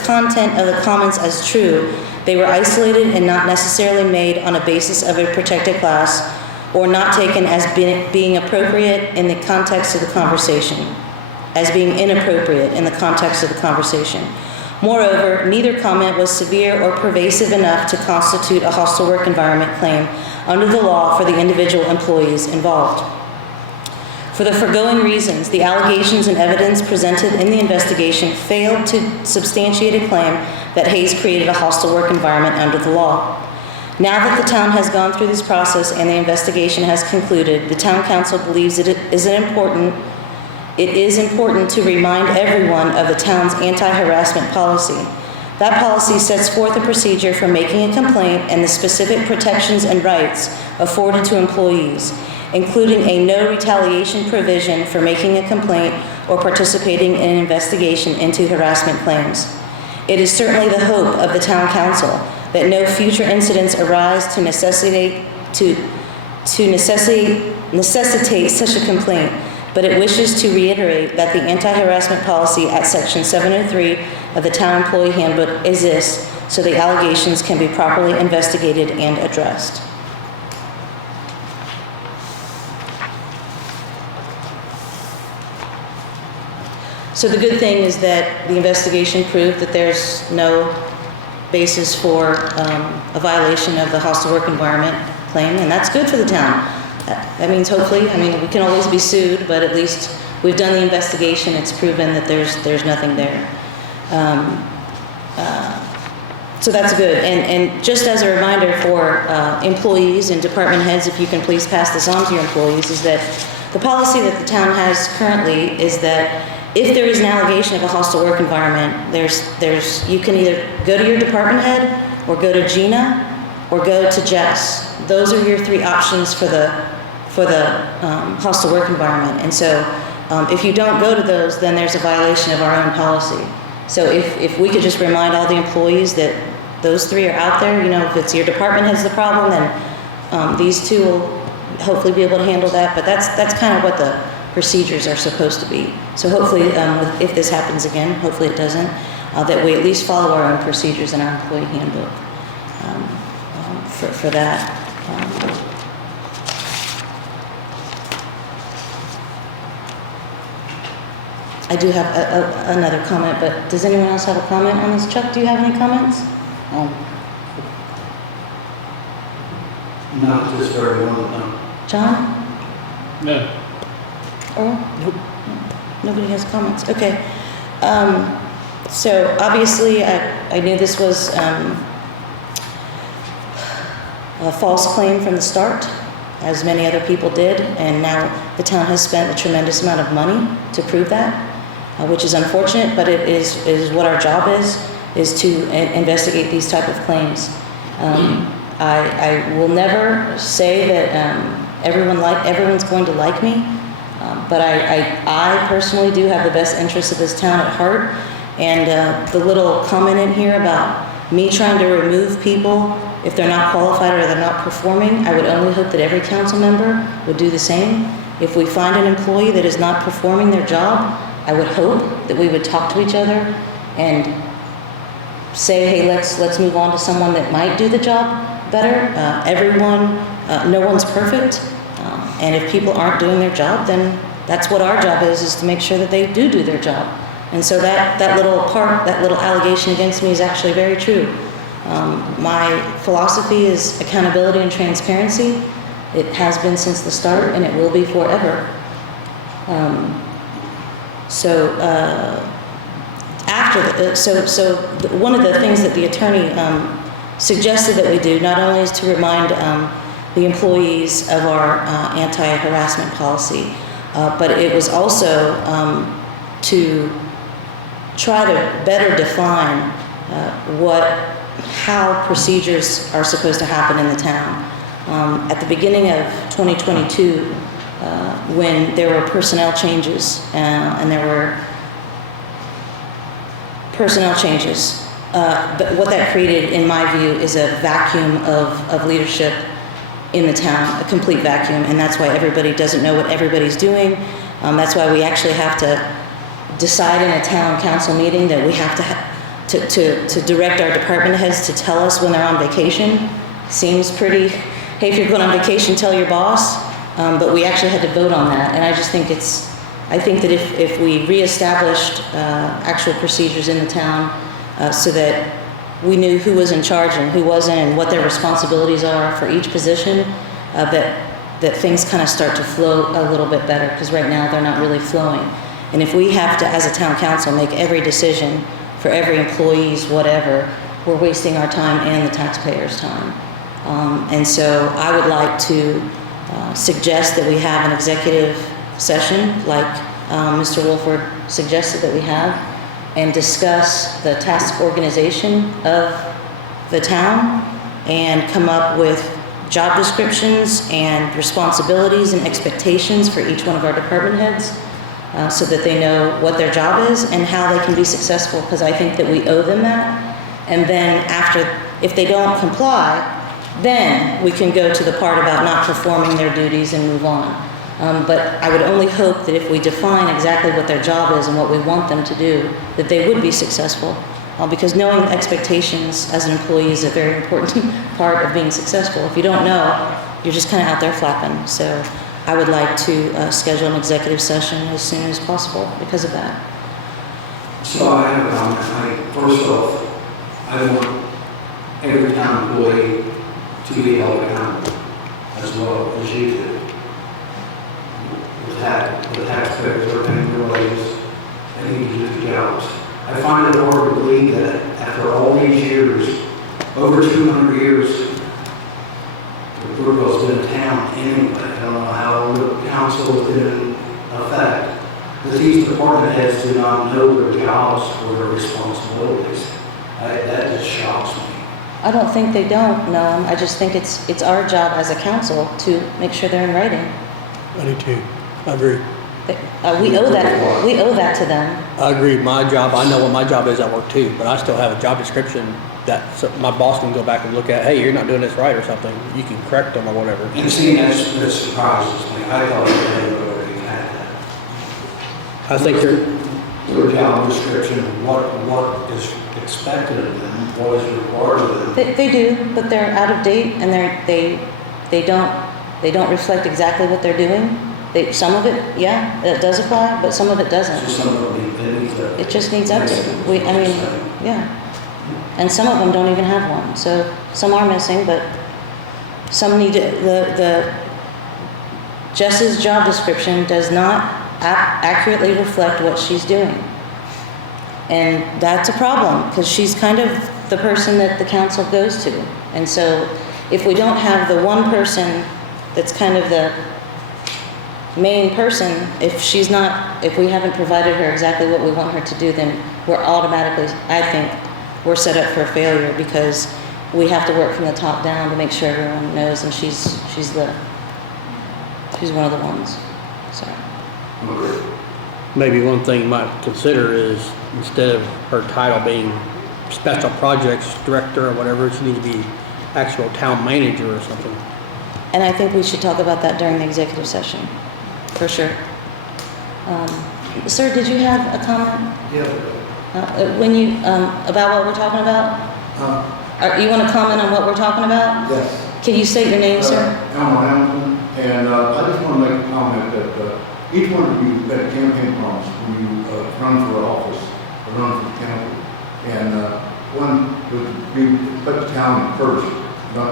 content of the comments as true, they were isolated and not necessarily made on a basis of a protected class or not taken as being appropriate in the context of the conversation, as being inappropriate in the context of the conversation. Moreover, neither comment was severe or pervasive enough to constitute a hostile work environment claim under the law for the individual employees involved. For the foregoing reasons, the allegations and evidence presented in the investigation failed to substantiate a claim that Hayes created a hostile work environment under the law. Now that the town has gone through this process and the investigation has concluded, the town council believes it is important to remind everyone of the town's anti-harassment policy. That policy sets forth a procedure for making a complaint and the specific protections and rights afforded to employees, including a no retaliation provision for making a complaint or participating in an investigation into harassment claims. It is certainly the hope of the town council that no future incidents arise to necessitate such a complaint, but it wishes to reiterate that the anti-harassment policy at Section 703 of the Town Employee Handbook exists so the allegations can be properly investigated and addressed. So the good thing is that the investigation proved that there's no basis for a violation of the hostile work environment claim, and that's good for the town. That means hopefully, we can always be sued, but at least we've done the investigation. It's proven that there's nothing there. So that's good. And just as a reminder for employees and department heads, if you can please pass this on to your employees, is that the policy that the town has currently is that if there is an allegation of a hostile work environment, you can either go to your department head or go to Gina or go to Jess. Those are your three options for the hostile work environment. And so if you don't go to those, then there's a violation of our own policy. So if we could just remind all the employees that those three are out there, if it's your department head's the problem, then these two will hopefully be able to handle that. But that's kind of what the procedures are supposed to be. So hopefully, if this happens again, hopefully it doesn't, that we at least follow our own procedures in our employee handbook for that. I do have another comment, but does anyone else have a comment on this? Chuck, do you have any comments? Not this very well, no. John? No. Earl? Nope. Nobody has comments. Okay. So obviously, I knew this was a false claim from the start, as many other people did, and now the town has spent a tremendous amount of money to prove that, which is unfortunate, but it is what our job is to investigate these type of claims. I will never say that everyone's going to like me, but I personally do have the best interests of this town at heart. And the little comment in here about me trying to remove people if they're not qualified or they're not performing, I would only hope that every council member would do the same. If we find an employee that is not performing their job, I would hope that we would talk to each other and say, hey, let's move on to someone that might do the job better. No one's perfect. And if people aren't doing their job, then that's what our job is to make sure that they do their job. And so that little allegation against me is actually very true. My philosophy is accountability and transparency. It has been since the start, and it will be forever. One of the things that the attorney suggested that we do not only is to remind the employees of our anti-harassment policy, but it was also to try to better define how procedures are supposed to happen in the town. At the beginning of 2022, when there were personnel changes, but what that created, in my view, is a vacuum of leadership in the town, a complete vacuum, and that's why everybody doesn't know what everybody's doing. That's why we actually have to decide in a town council meeting that we have to direct our department heads to tell us when they're on vacation. Seems pretty, hey, if you're going on vacation, tell your boss, but we actually had to vote on that, and I just think I think that if we reestablished actual procedures in the town so that we knew who was in charge and who wasn't and what their responsibilities are for each position, that things kind of start to flow a little bit better, because right now they're not really flowing. And if we have to, as a town council, make every decision for every employee's whatever, we're wasting our time and the taxpayers' time. And so I would like to suggest that we have an executive session like Mr. Wolford suggested that we have, and discuss the task organization of the town and come up with job descriptions and responsibilities and expectations for each one of our department heads, so that they know what their job is and how they can be successful, because I think that we owe them that. And then if they don't comply, then we can go to the part about not performing their duties and move on. But I would only hope that if we define exactly what their job is and what we want them to do, that they would be successful. Because knowing expectations as an employee is a very important part of being successful. If you don't know, you're just kind of out there flapping. So I would like to schedule an executive session as soon as possible because of that. So I have a comment. First off, I want every town employee to be held accountable as well as you do. The taxpayers are paying their wages, they need to do the jobs. I find it hard to believe that after all these years, over 200 years, Brookville's been a town anyway. I don't know how long the council has been in effect, but these department heads do not know their jobs or their responsibilities. That just shocks me. I don't think they don't know them. I just think it's our job as a council to make sure they're in writing. I do too. I agree. We owe that to them. I agree. My job, I know what my job is at work too, but I still have a job description that my boss can go back and look at. Hey, you're not doing this right or something. You can correct them or whatever. And see, that surprises me. I thought they already had that. I think their job description, what is expected of them, what is required of them. They do, but they're out of date, and they don't reflect exactly what they're doing. Some of it, yeah, it does apply, but some of it doesn't. So some of them, it just needs updating. Yeah. And some of them don't even have one. So some are missing, but some need to, Jess's job description does not accurately reflect what she's doing. And that's a problem, because she's kind of the person that the council goes to. And so if we don't have the one person that's kind of the main person, if we haven't provided her exactly what we want her to do, then we're automatically, I think, we're set up for failure, because we have to work from the top down to make sure everyone knows, and she's one of the ones, so. Maybe one thing you might consider is instead of her title being special projects director or whatever, she needs to be actual town manager or something. And I think we should talk about that during the executive session, for sure. Sir, did you have a comment? Yeah. When you, about what we're talking about? You want to comment on what we're talking about? Yes. Can you state your name, sir? Alan Hamilton, and I just want to make a comment that each one of you had a campaign promise when you run for office, or run for the county. And one was you put the town first, not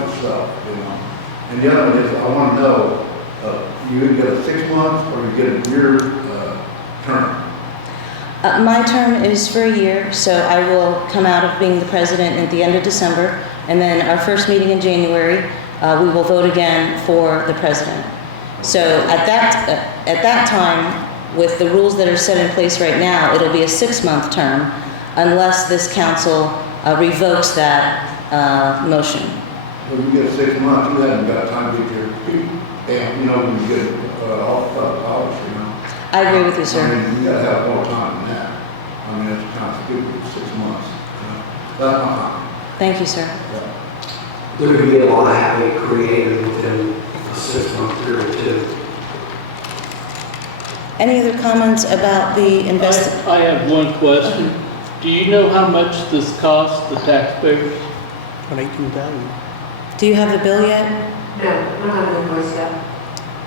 yourself, you know. And the other one is, I want to know, you get a 6 months or you get a year term? My term is for a year, so I will come out of being the president at the end of December, and then our first meeting in January, we will vote again for the president. So at that time, with the rules that are set in place right now, it'll be a 6-month term unless this council revokes that motion. When you get 6 months, you haven't got time to get your feet, and you know, when you get off the college, you know. I agree with you, sir. I mean, you gotta have more time than that. I mean, it's kind of stupid, 6 months, you know. That's my time. Thank you, sir. There could be a lot of habit created within a 6-month period too. Any other comments about the I have one question. Do you know how much this costs the taxpayers? On 18,000. Do you have the bill yet? No, I don't have an invoice yet.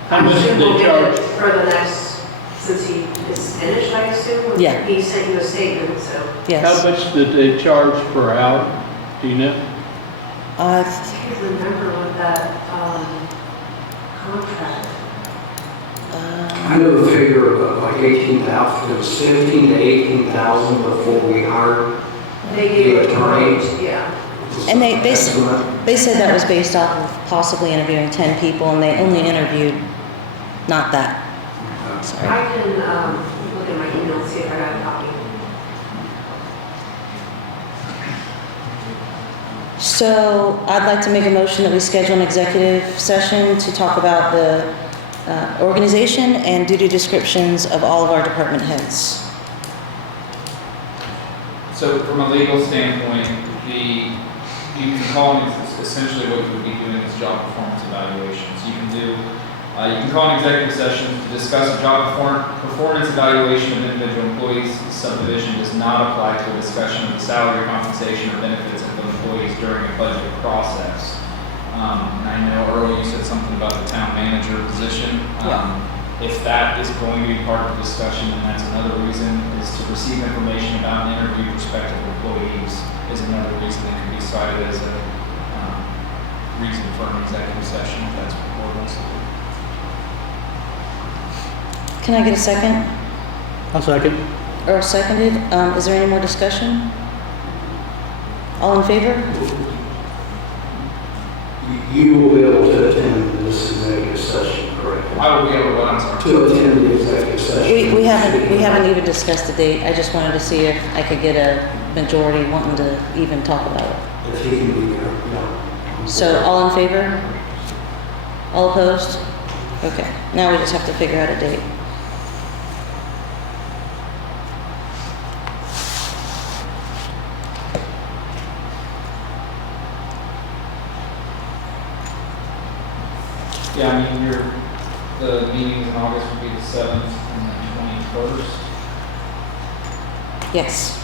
How much do We'll they get charge? it for the next, since he is finished, I assume? Yeah. He sent you a statement, so. Yes. How much did they charge per hour? Do you know? I can't remember what that, contract. I know the figure of like 18,000, it was 17 to 18,000 before we hired They gave the it attorney. Yeah. And they said that was based off of possibly interviewing 10 people, and they only interviewed not that. Sorry. I can, look at my email and see if I got a copy. So I'd like to make a motion that we schedule an executive session to talk about the organization and duty descriptions of all of our department heads. So from a legal standpoint, you can call it, essentially what you would be doing is job performance evaluations. You can call an executive session to discuss a job performance evaluation of individual employees. Subdivision does not apply to a discussion of the salary, compensation, or benefits of employees during a budget process. And I know Earl, you said something about the town manager position. If that is going to be part of the discussion, then that's another reason, is to receive information about and interview prospective employees is another reason that can be cited as a reason for an executive session, if that's what the board wants to do. Can I get a second? I'll second. Earl seconded. Is there any more discussion? All in favor? You will be able to attend this executive session, correct? I will be able to, I'm sorry. To attend the executive session. We haven't even discussed the date. I just wanted to see if I could get a majority wanting to even talk about it. If he can be there, yeah. So all in favor? All opposed? Okay, now we just have to figure out a date. Yeah, I mean, the meetings in August would be the 7th and the 21st. Yes.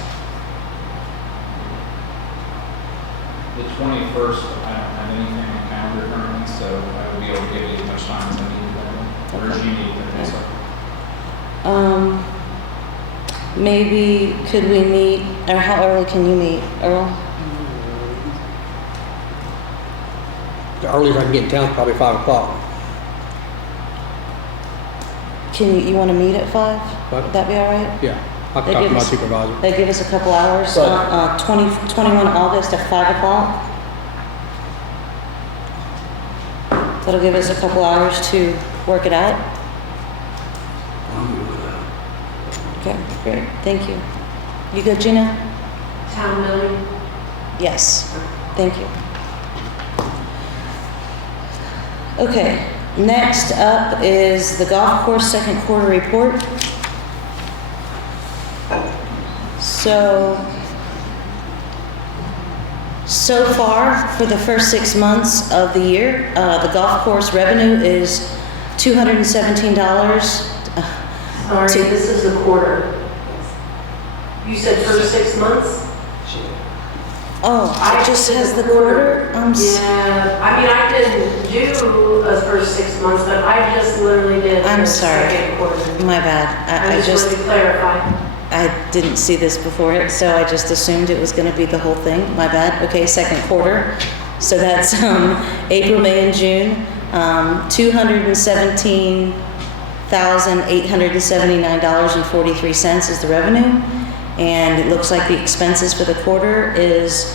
The 21st, I don't have anything on the calendar currently, so I will be able to give you as much time as I need to. Or as you need to. Maybe could we meet, or how early can you meet, Earl? The earliest I can get in town is probably 5 o'clock. You want to meet at 5? What? Would that be all right? Yeah, I'll They talk to give my us- supervisor. They give us a couple hours, But- 21 August at 5 o'clock. That'll give us a couple hours to work it out. I'm good with that. Okay, great, thank you. You good, Gina? Town building, Yes, thank you. Okay, next up is the golf course second quarter report. So far, for the first 6 months of the year, the golf course revenue is $217. Sorry, this is a quarter. You said first 6 months? Oh, it just has the quarter? Yeah, I mean, I didn't do a first 6 months, but I just literally did I'm the sorry. second quarter. My bad. I just wanted to clarify. I didn't see this before it, so I just assumed it was going to be the whole thing. My bad. Okay, second quarter. So that's April, May, and June. $217,879.43 is the revenue. And it looks like the expenses for the quarter is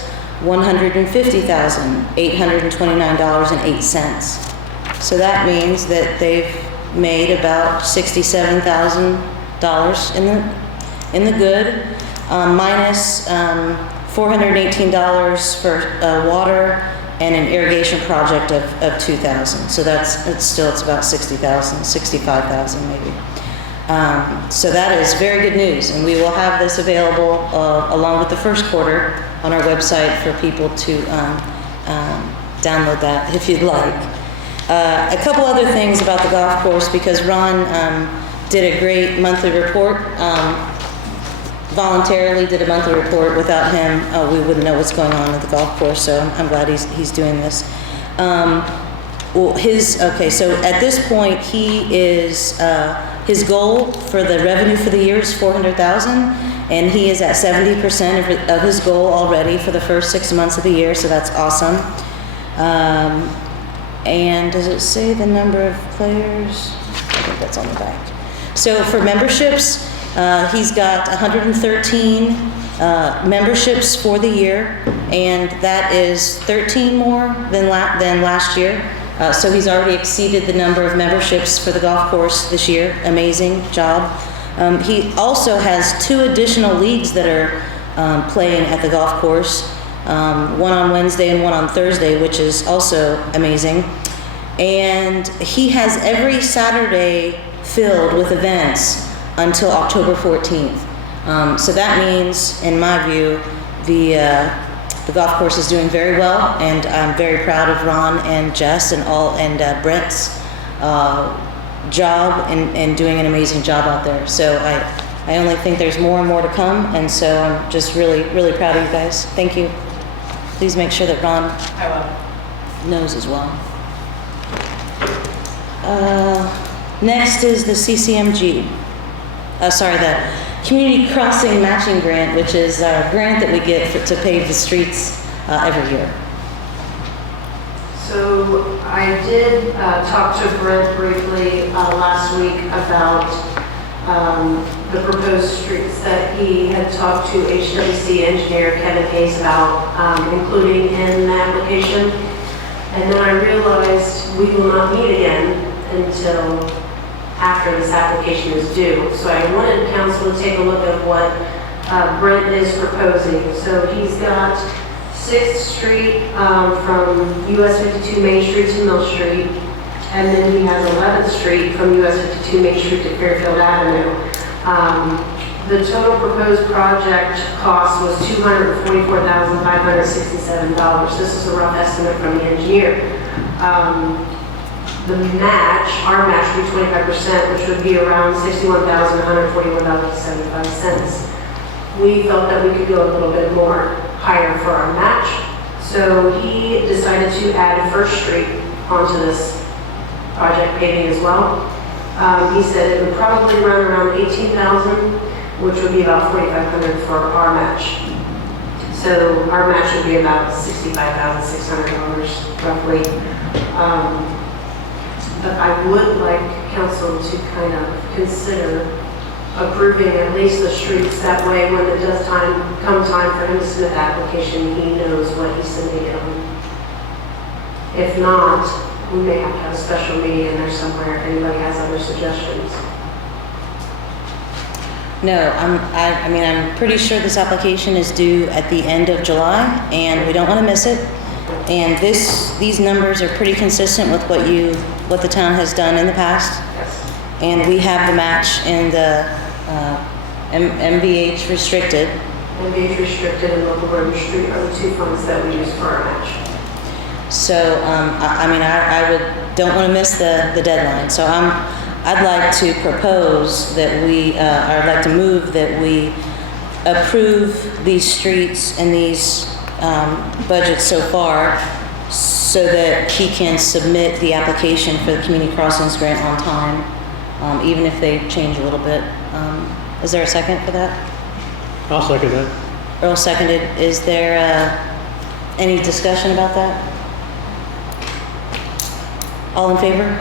$150,829.08. So that means that they've made about $67,000 in the good, minus $418 for water and an irrigation project of $2,000. So it's about $60,000, $65,000 maybe. So that is very good news, and we will have this available along with the first quarter on our website for people to download that if you'd like. A couple other things about the golf course, because Ron did a great monthly report, voluntarily did a monthly report. Without him, we wouldn't know what's going on at the golf course, so I'm glad he's doing this. So at this point, his goal for the revenue for the year is $400,000, and he is at 70% of his goal already for the first 6 months of the year, so that's awesome. And does it say the number of players? I think that's on the back. So for memberships, he's got 113 memberships for the year, and that is 13 more than last year. So he's already exceeded the number of memberships for the golf course this year. Amazing job. He also has 2 additional leagues that are playing at the golf course, one on Wednesday and one on Thursday, which is also amazing. And he has every Saturday filled with events until October 14th. So that means, in my view, the golf course is doing very well, and I'm very proud of Ron and Jess and Brett's job in doing an amazing job out there. So I only think there's more and more to come, and so I'm just really, really proud of you guys. Thank you. Please make sure that Ron knows as well. Next is the CCMG. The Community Crossing Matching Grant, which is a grant that we get to pave the streets every year. So I did talk to Brent briefly last week about the proposed streets that he had talked to HWC engineer Makenna Mays about including in the application. And then I realized we will not meet again until after this application is due. So I wanted council to take a look at what Brent is proposing. So he's got 6th Street from US 52 Main Street to Mill Street, and then he has 11th Street from US 52 Main Street to Fairfield Avenue. The total proposed project cost was $244,567. This is a rough estimate from the engineer. The match, our match would be 25%, which would be around $61,141.75. We felt that we could go a little bit more higher for our match. So he decided to add First Street onto this project paving as well. He said it would probably run around $18,000, which would be about $4,500 for our match. So our match would be about $65,600 roughly. But I would like council to kind of consider approving at least the streets. That way, when it does come time for him to submit the application, he knows what he's submitting on. If not, we may have to have a special meeting in there somewhere if anybody has other suggestions. No, I mean, I'm pretty sure this application is due at the end of July, and we don't want to miss it. And these numbers are pretty consistent with what the town has done in the past. And we have the match in the MVH restricted. MVH restricted and local road street are the 2 funds that we use for our match. So, I mean, I don't want to miss the deadline. So I'd like to propose that I'd like to move that we approve these streets and these budgets so far so that he can submit the application for the community crossings grant on time, even if they change a little bit. Is there a second for that? I'll second that. Earl seconded. Is there any discussion about that? All in favor?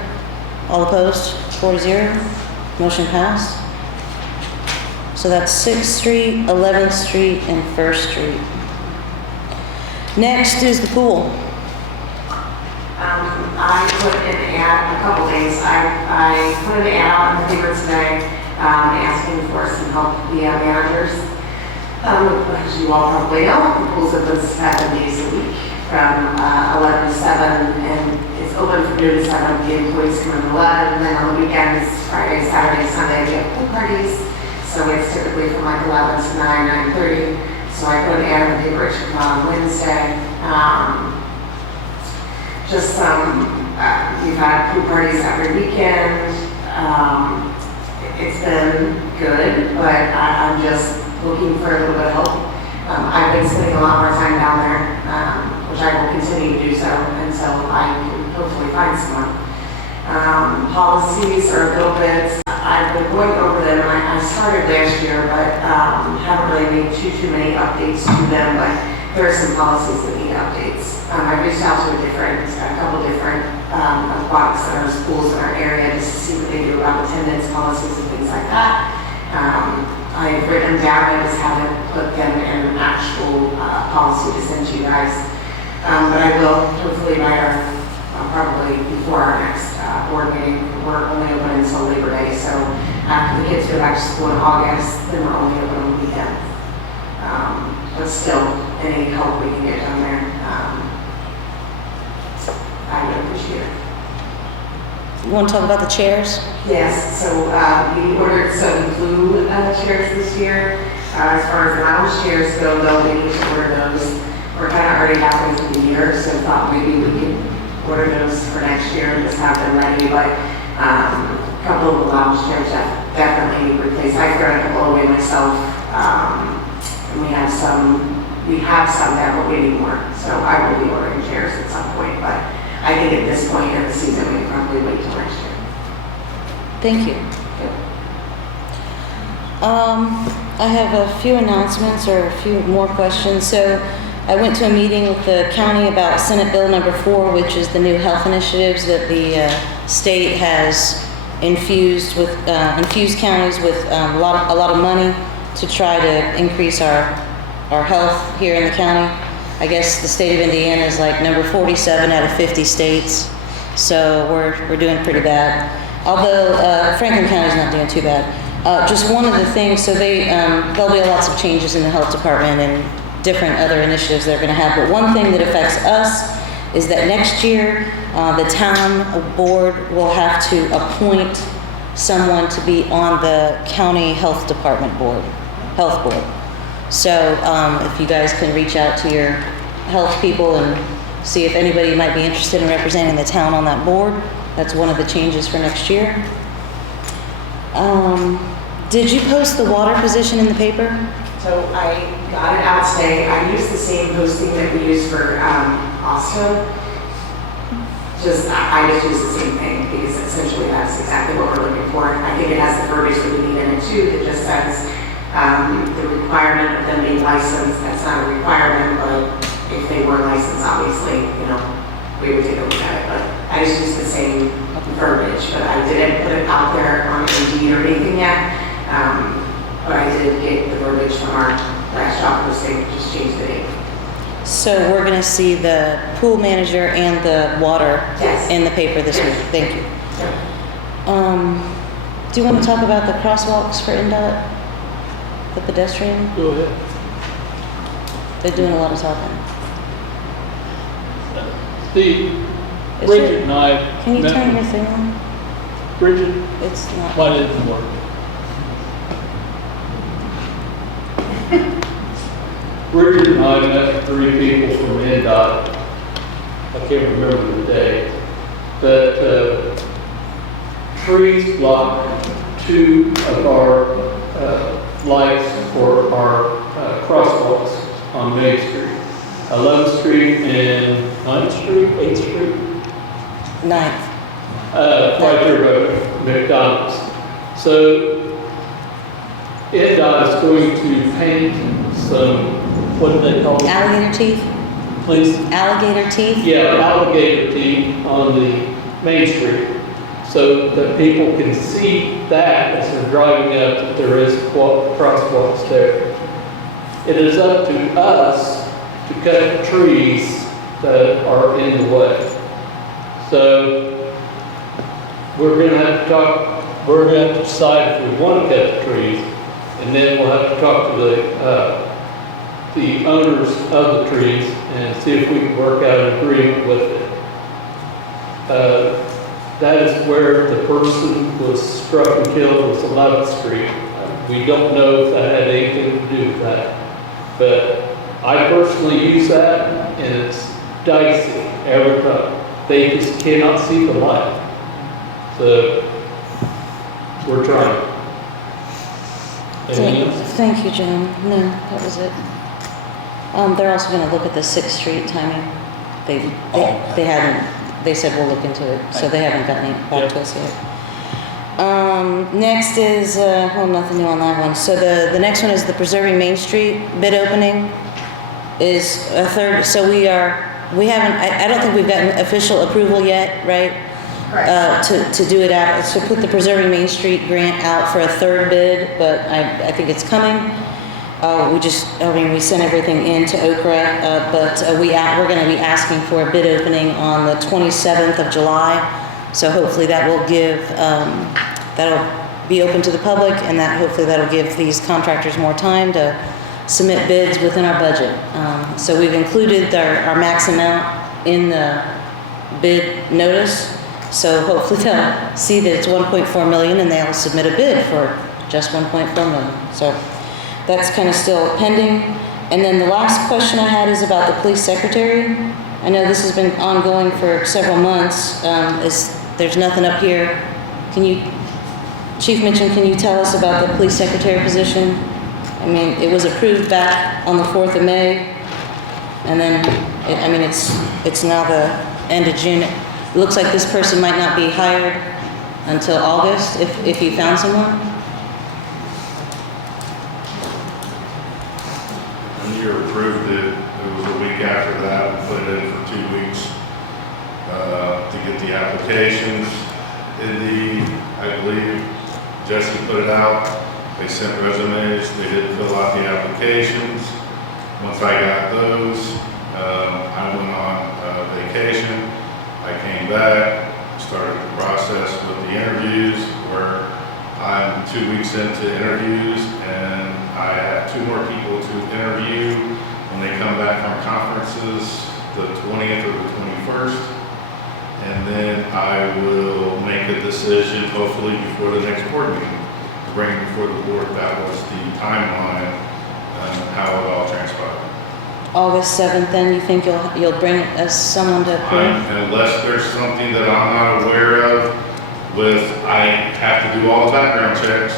All opposed? 4-0. Motion passed. So that's 6th Street, 11th Street, and 1st Street. Next is the pool. I put an ad, a couple things. I put an ad out in the paper today asking for some help via managers. As you all probably know, the pool's open 7 days a week from 11 to 7, and it's open from noon to 7. The employees come in 11, and then on the weekends, Friday, Saturday, Sunday, we have pool parties. So it's typically from like 11 to 9, 9:30. So I put an ad in the paper, it should come out on Wednesday. We've had pool parties every weekend. It's been good, but I'm just looking for a little bit of help. I've been spending a lot more time down there, which I will continue to do so until I can hopefully find someone. Policies are a little bit, I've been going over them. I started last year, but haven't really made too many updates to them, but there are some policies that need updates. I reached out to a couple different aquatic centers, schools in our area, just to see what they do about attendance policies and things like that. I've written them down, I just haven't put them in an actual policy to send to you guys. But I will hopefully probably before our next board meeting. We're only open until Labor Day, so after the kids go back to school in August, then we're only open on the weekend. But still, any help we can get down there, I would appreciate it. You want to talk about the chairs? Yes, so we ordered some blue chairs this year. As far as the lounge chairs go, though, we need to order those. We're kind of already halfway through the year, so thought maybe we could order those for next year and just have them ready. But a couple of the lounge chairs definitely need replaced. I've thrown a couple away myself, and we have some that will be more. So I will be ordering chairs at some point, but I think at this point in the season, we can probably wait till next year. Thank you. I have a few announcements or a few more questions. So I went to a meeting with the county about Senate Bill number 4, which is the new health initiatives that the state has infused counties with a lot of money to try to increase our health here in the county. I guess the state of Indiana is like number 47 out of 50 states, so we're doing pretty bad. Although Franklin County's not doing too bad. Just one of the things, so there'll be lots of changes in the health department and different other initiatives they're going to have. But one thing that affects us is that next year the town board will have to appoint someone to be on the county health department board, health board. So if you guys can reach out to your health people and see if anybody might be interested in representing the town on that board, that's one of the changes for next year. Did you post the water position in the paper? So I got it out today. I used the same posting that we used for Austin. I just used the same thing because essentially that's exactly what we're looking for. I think it has the verbiage that we need in it too that just says the requirement of them being licensed. That's not a requirement, but if they were licensed, obviously, we would take a look at it. But I just used the same verbiage, but I didn't put it out there on Indeed or anything yet. But I did get the verbiage from our last job posting, just changed the date. So we're going to see the pool manager and the water in the paper this week. Thank you. Do you want to talk about the crosswalks for NDOT? the pedestrian? Go ahead. They're doing a lot of talking. Steve, Is Bridget it- and I. Can you met turn with- your thing on? Bridget, It's not. why didn't it work? Bridget and I met 3 people from NDOT. I can't remember the day. But trees block 2 of our lights for our crosswalks on Main Street. 11th Street and 9th Street, 8th Street. 9th. Right there by McDonald's. So NDOT is going to paint some, what do they call it? Alligator teeth? Please? Alligator teeth? Yeah, alligator teeth on the Main Street, so that people can see that as they're driving up, that there is crosswalks there. It is up to us to cut trees that are in the way. So we're gonna have to talk, we're gonna have to decide if we want to cut the trees, and then we'll have to talk to the owners of the trees and see if we can work out an agreement with it. That is where the person was struck and killed, was 11th Street. We don't know if that had anything to do with that. But I personally use that, and it's dicey every time. They just cannot see the light. So we're trying. Anything else? Thank you, John. No, that was it. They're also gonna look at the 6th Street timing. They hadn't, they said we'll look into it, so they haven't gotten it back to us yet. Next is, well, nothing new on that one. So the next one is the Preserving Main Street bid opening is a third, so we haven't, I don't think we've gotten official approval yet, right? To do it out, to put the Preserving Main Street grant out for a third bid, but I think it's coming. We sent everything in to Okra, but we're gonna be asking for a bid opening on the 27th of July. So hopefully that will give, that'll be open to the public, and hopefully that'll give these contractors more time to submit bids within our budget. So we've included our max amount in the bid notice. So hopefully they'll see that it's 1.4 million and they'll submit a bid for just 1.4 million. So that's kind of still pending. And then the last question I had is about the police secretary. I know this has been ongoing for several months. There's nothing up here. Chief Mitchell, can you tell us about the police secretary position? I mean, it was approved back on the 4th of May. And then, it's now the end of June. It looks like this person might not be hired until August, if you found someone. When you approved it, it was a week after that, we put it in for 2 weeks to get the applications. Indeed, I believe Jesse put it out. They sent resumes, they didn't fill out the applications. Once I got those, I went on vacation. I came back, started the process with the interviews, where I'm 2 weeks into interviews, and I have 2 more people to interview when they come back from conferences, the 20th or the 21st. And then I will make a decision, hopefully before the next board meeting, to bring it before the board. That was the timeline, how it all transpired. August 7th, then you think you'll bring it as someone to approve? Unless there's something that I'm not aware of I have to do all the background checks,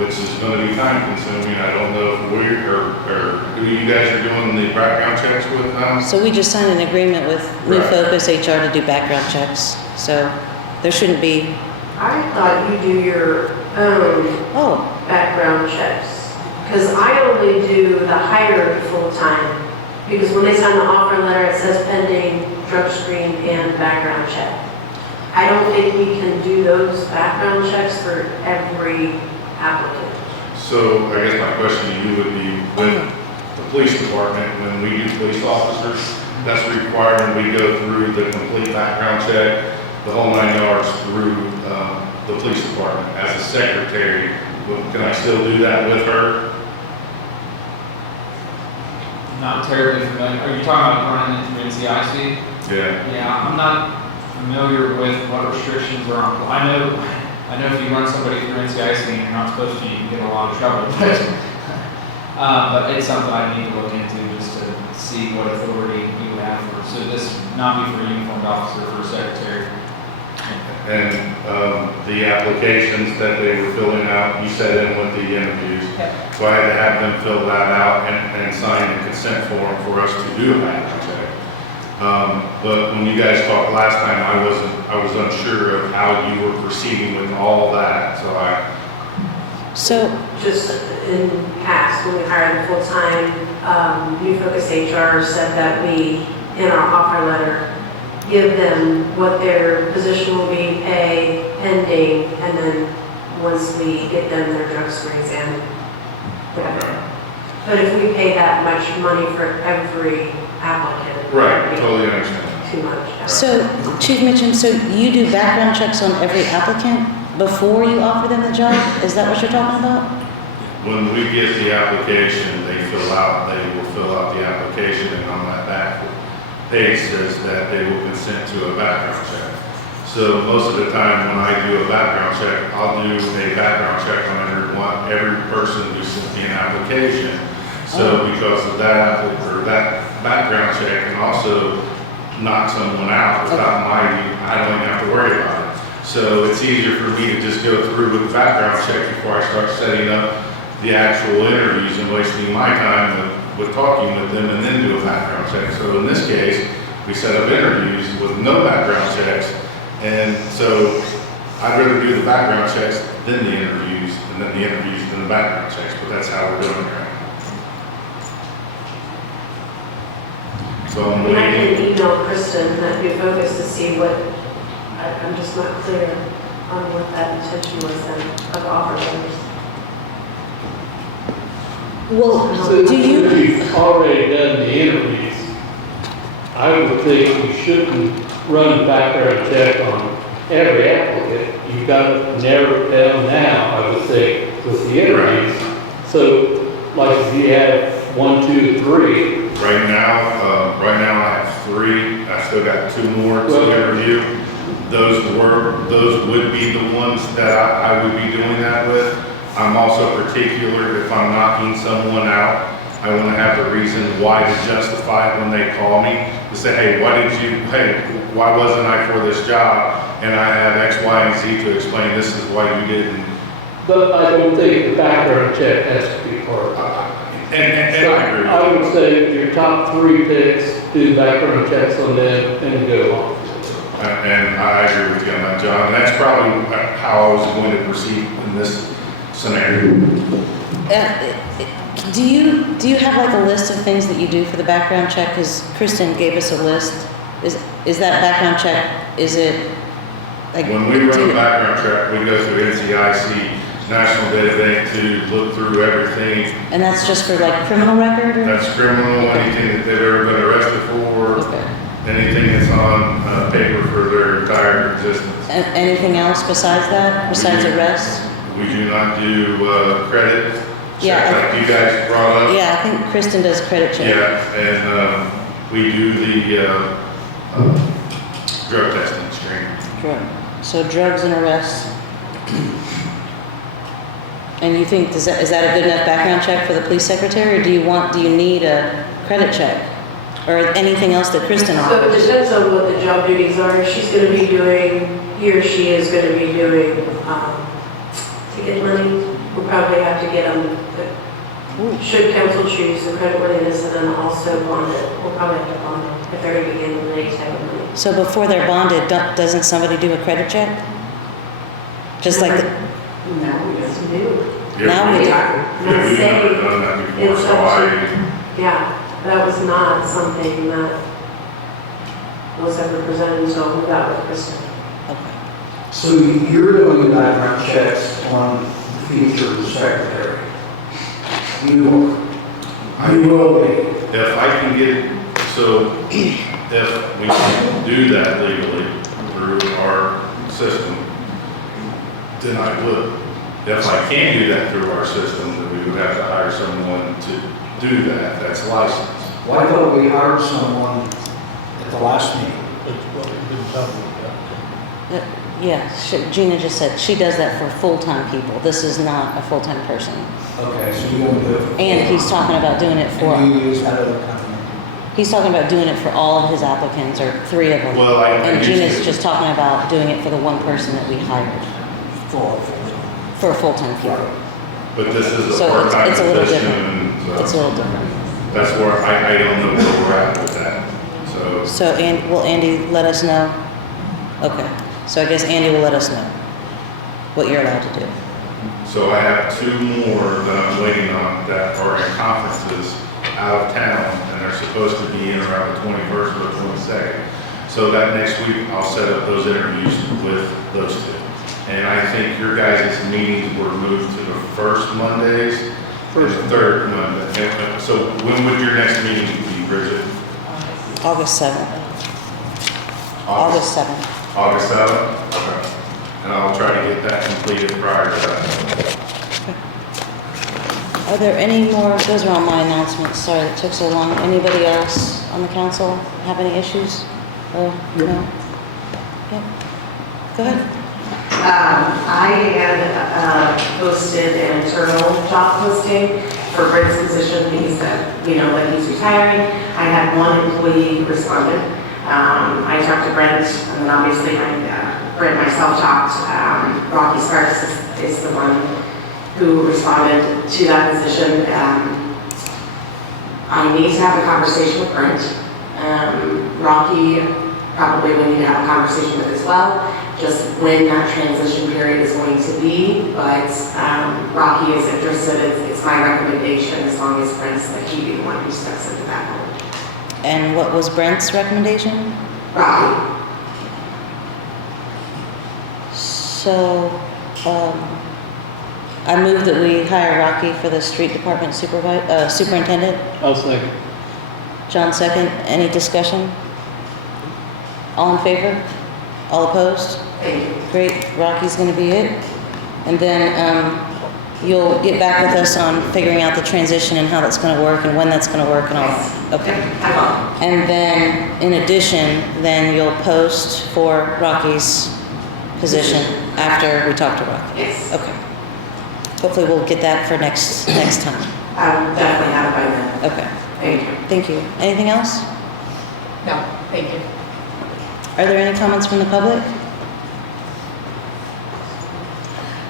which is gonna be time consuming. I don't know if who you guys are doing the background checks with now? So we just signed an agreement with New Right. Focus HR to do background checks. So there shouldn't be, I thought you do your own background checks, because I only do the hired full-time, because when they sign the offer letter, it says pending drug screen and background check. I don't think we can do those background checks for every applicant. So I guess my question to you would be, with the police department, when we do police officers, that's required, and we go through the complete background check, the whole 9 yards through the police department. As a secretary, can I still do that with her? not terribly familiar. Are you talking about running it through NCIC? Yeah. Yeah, I'm not familiar with what restrictions are on. I know if you run somebody through NCIC and you're not supposed to, you can get in a lot of trouble. But it's something I need to look into just to see what authority we would have for. So this would not be for a uniformed officer, for a secretary. And the applications that they were filling out, you said in with the interviews. So I had to have them fill that out and sign the consent form for us to do a background check. But when you guys talked last time, I was unsure of how you were proceeding with all that, So, Just in past, when we hired full-time, New Focus HR said that we, in our offer letter, give them what their position will be, pay, pending, and then once we get them their drug screens in. But if we pay that much money for every applicant. right, totally understand. Too much. so Chief Mitchum, so you do background checks on every applicant before you offer them the job? Is that what you're talking about? When we get the application, they will fill out the application, and on that back page says that they will consent to a background check. So most of the time when I do a background check, I'll do a background check on every person who sent me an application. So because of that, or that background check can also knock someone out without I don't even have to worry about it. So it's easier for me to just go through with the background check before I start setting up the actual interviews and wasting my time with talking with them and then do a background check. So in this case, we set up interviews with no background checks. And so I'd rather do the background checks than the interviews, and then the interviews than the background checks, but that's how we're doing it right now. So I'm And I waiting. can email Kristen at New Focus to see what, I'm just not clear on what that intention was then of offer letters. Well, So do you, if you've already done the interviews, I would think you shouldn't run a background check on every applicant. You've got to narrow it down now, I would think, with the interviews. So, like if you have 1, 2, 3. Right now I have 3. I still got 2 more to interview. Those would be the ones that I would be doing that with. I'm also particular if I'm knocking someone out, I want to have the reason why to justify it when they call me. To say, hey, why wasn't I for this job? And I have X, Y, and Z to explain this is why you didn't. But I don't think the background check has to be part of it. And I agree. I would say your top 3 picks, do background checks on them and go on. And I agree with you on that, John. And that's probably how I was going to proceed in this scenario. do you have like a list of things that you do for the background check? Because Kristen gave us a list. Is that background check, is it like? When we run a background check, we go through NCIC, National Data Bank to look through everything. And that's just for like criminal record? Or? That's criminal, anything that they've ever been arrested for, anything that's on paper for their entire existence. Anything else besides that, besides arrest? We do not do credit checks Yeah, like you guys brought up. Yeah, I think Kristen does credit check. Yeah, and we do the drug testing screening. So drugs and arrests. And you think, is that a good enough background check for the police secretary, or do you need a credit check? Or anything else that Kristen So offers? it depends on what the job duties are. She's going to be doing, he or she is going to be doing ticket money. We'll probably have to get them, should council choose the credit worthiness, and then also bond it. We'll probably have to bond it if they're going to begin with any type of money. So before they're bonded, doesn't somebody do a credit check? Just like the, No, it's new. Now we do. Yeah, we've never done that before, It's so yeah, that was not something that was ever presented until we got with Kristen. So you're doing background checks on the future secretary. You are. You will be. If I can get, so if we can do that legally through our system, then I would. If I can't do that through our system, then we would have to hire someone to do that, that's licensed. Well, I thought we hired someone at the last meeting. That's what we've been talking about. Yeah, Gina just said she does that for full-time people. This is not a full-time person. Okay, so you want to do it? And he's talking about doing it for, And you use that other company? he's talking about doing it for all of his applicants, or 3 of them. Well, And used Gina's to- just talking about doing it for the one person that we hired, for a full-time people. But this is a So part-time it's a little position, different. It's a so little different. that's where I don't know where we're at with that. So, So, will Andy let us know? Okay, so I guess Andy will let us know what you're allowed to do. so I have 2 more that I'm waiting on that are in conferences out of town, and they're supposed to be in around the 21st or 22nd. So that next week, I'll set up those interviews with those 2. And I think your guys' meetings were moved to the first Mondays, and the third Monday. And, so when would your next meeting be, Bridget? August 7th. August 7th. August 7th? Okay. And I'll try to get that completed prior to that. Are there any more, those are all my announcements, sorry that took so long. Anybody else on the council have any issues? Or, no? Yep. Go ahead. I had posted an internal job posting for Brent's position because that, that he's retiring. I had 1 employee responded. I talked to Brent, and then obviously Brent myself talked. Rocky Sparks is the one who responded to that position. I need to have a conversation with Brent. Rocky probably we need to have a conversation with as well, just when that transition period is going to be. But Rocky is interested. It's my recommendation, as long as Brent's that he be the one who steps into that role. And what was Brent's recommendation? Rocky. So, I move that we hire Rocky for the street department superintendent. I'll second. John second. Any discussion? All in favor? All opposed? Great, Rocky's gonna be it. And then, you'll get back with us on figuring out the transition and how that's gonna work and when that's gonna work and all that. Okay. And then, in addition, then you'll post for Rocky's position after we talk to Rocky. Yes. Okay. Hopefully we'll get that for next time. I will definitely have it by then. Okay. Thank you. Thank you. Anything else? No, thank you. Are there any comments from the public?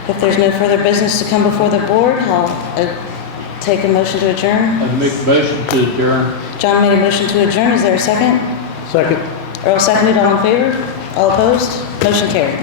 If there's no further business to come before the board, I'll take a motion to adjourn. I make a motion to adjourn. John made a motion to adjourn. Is there a second? Second. Earl seconded. All in favor? All opposed? Motion carried.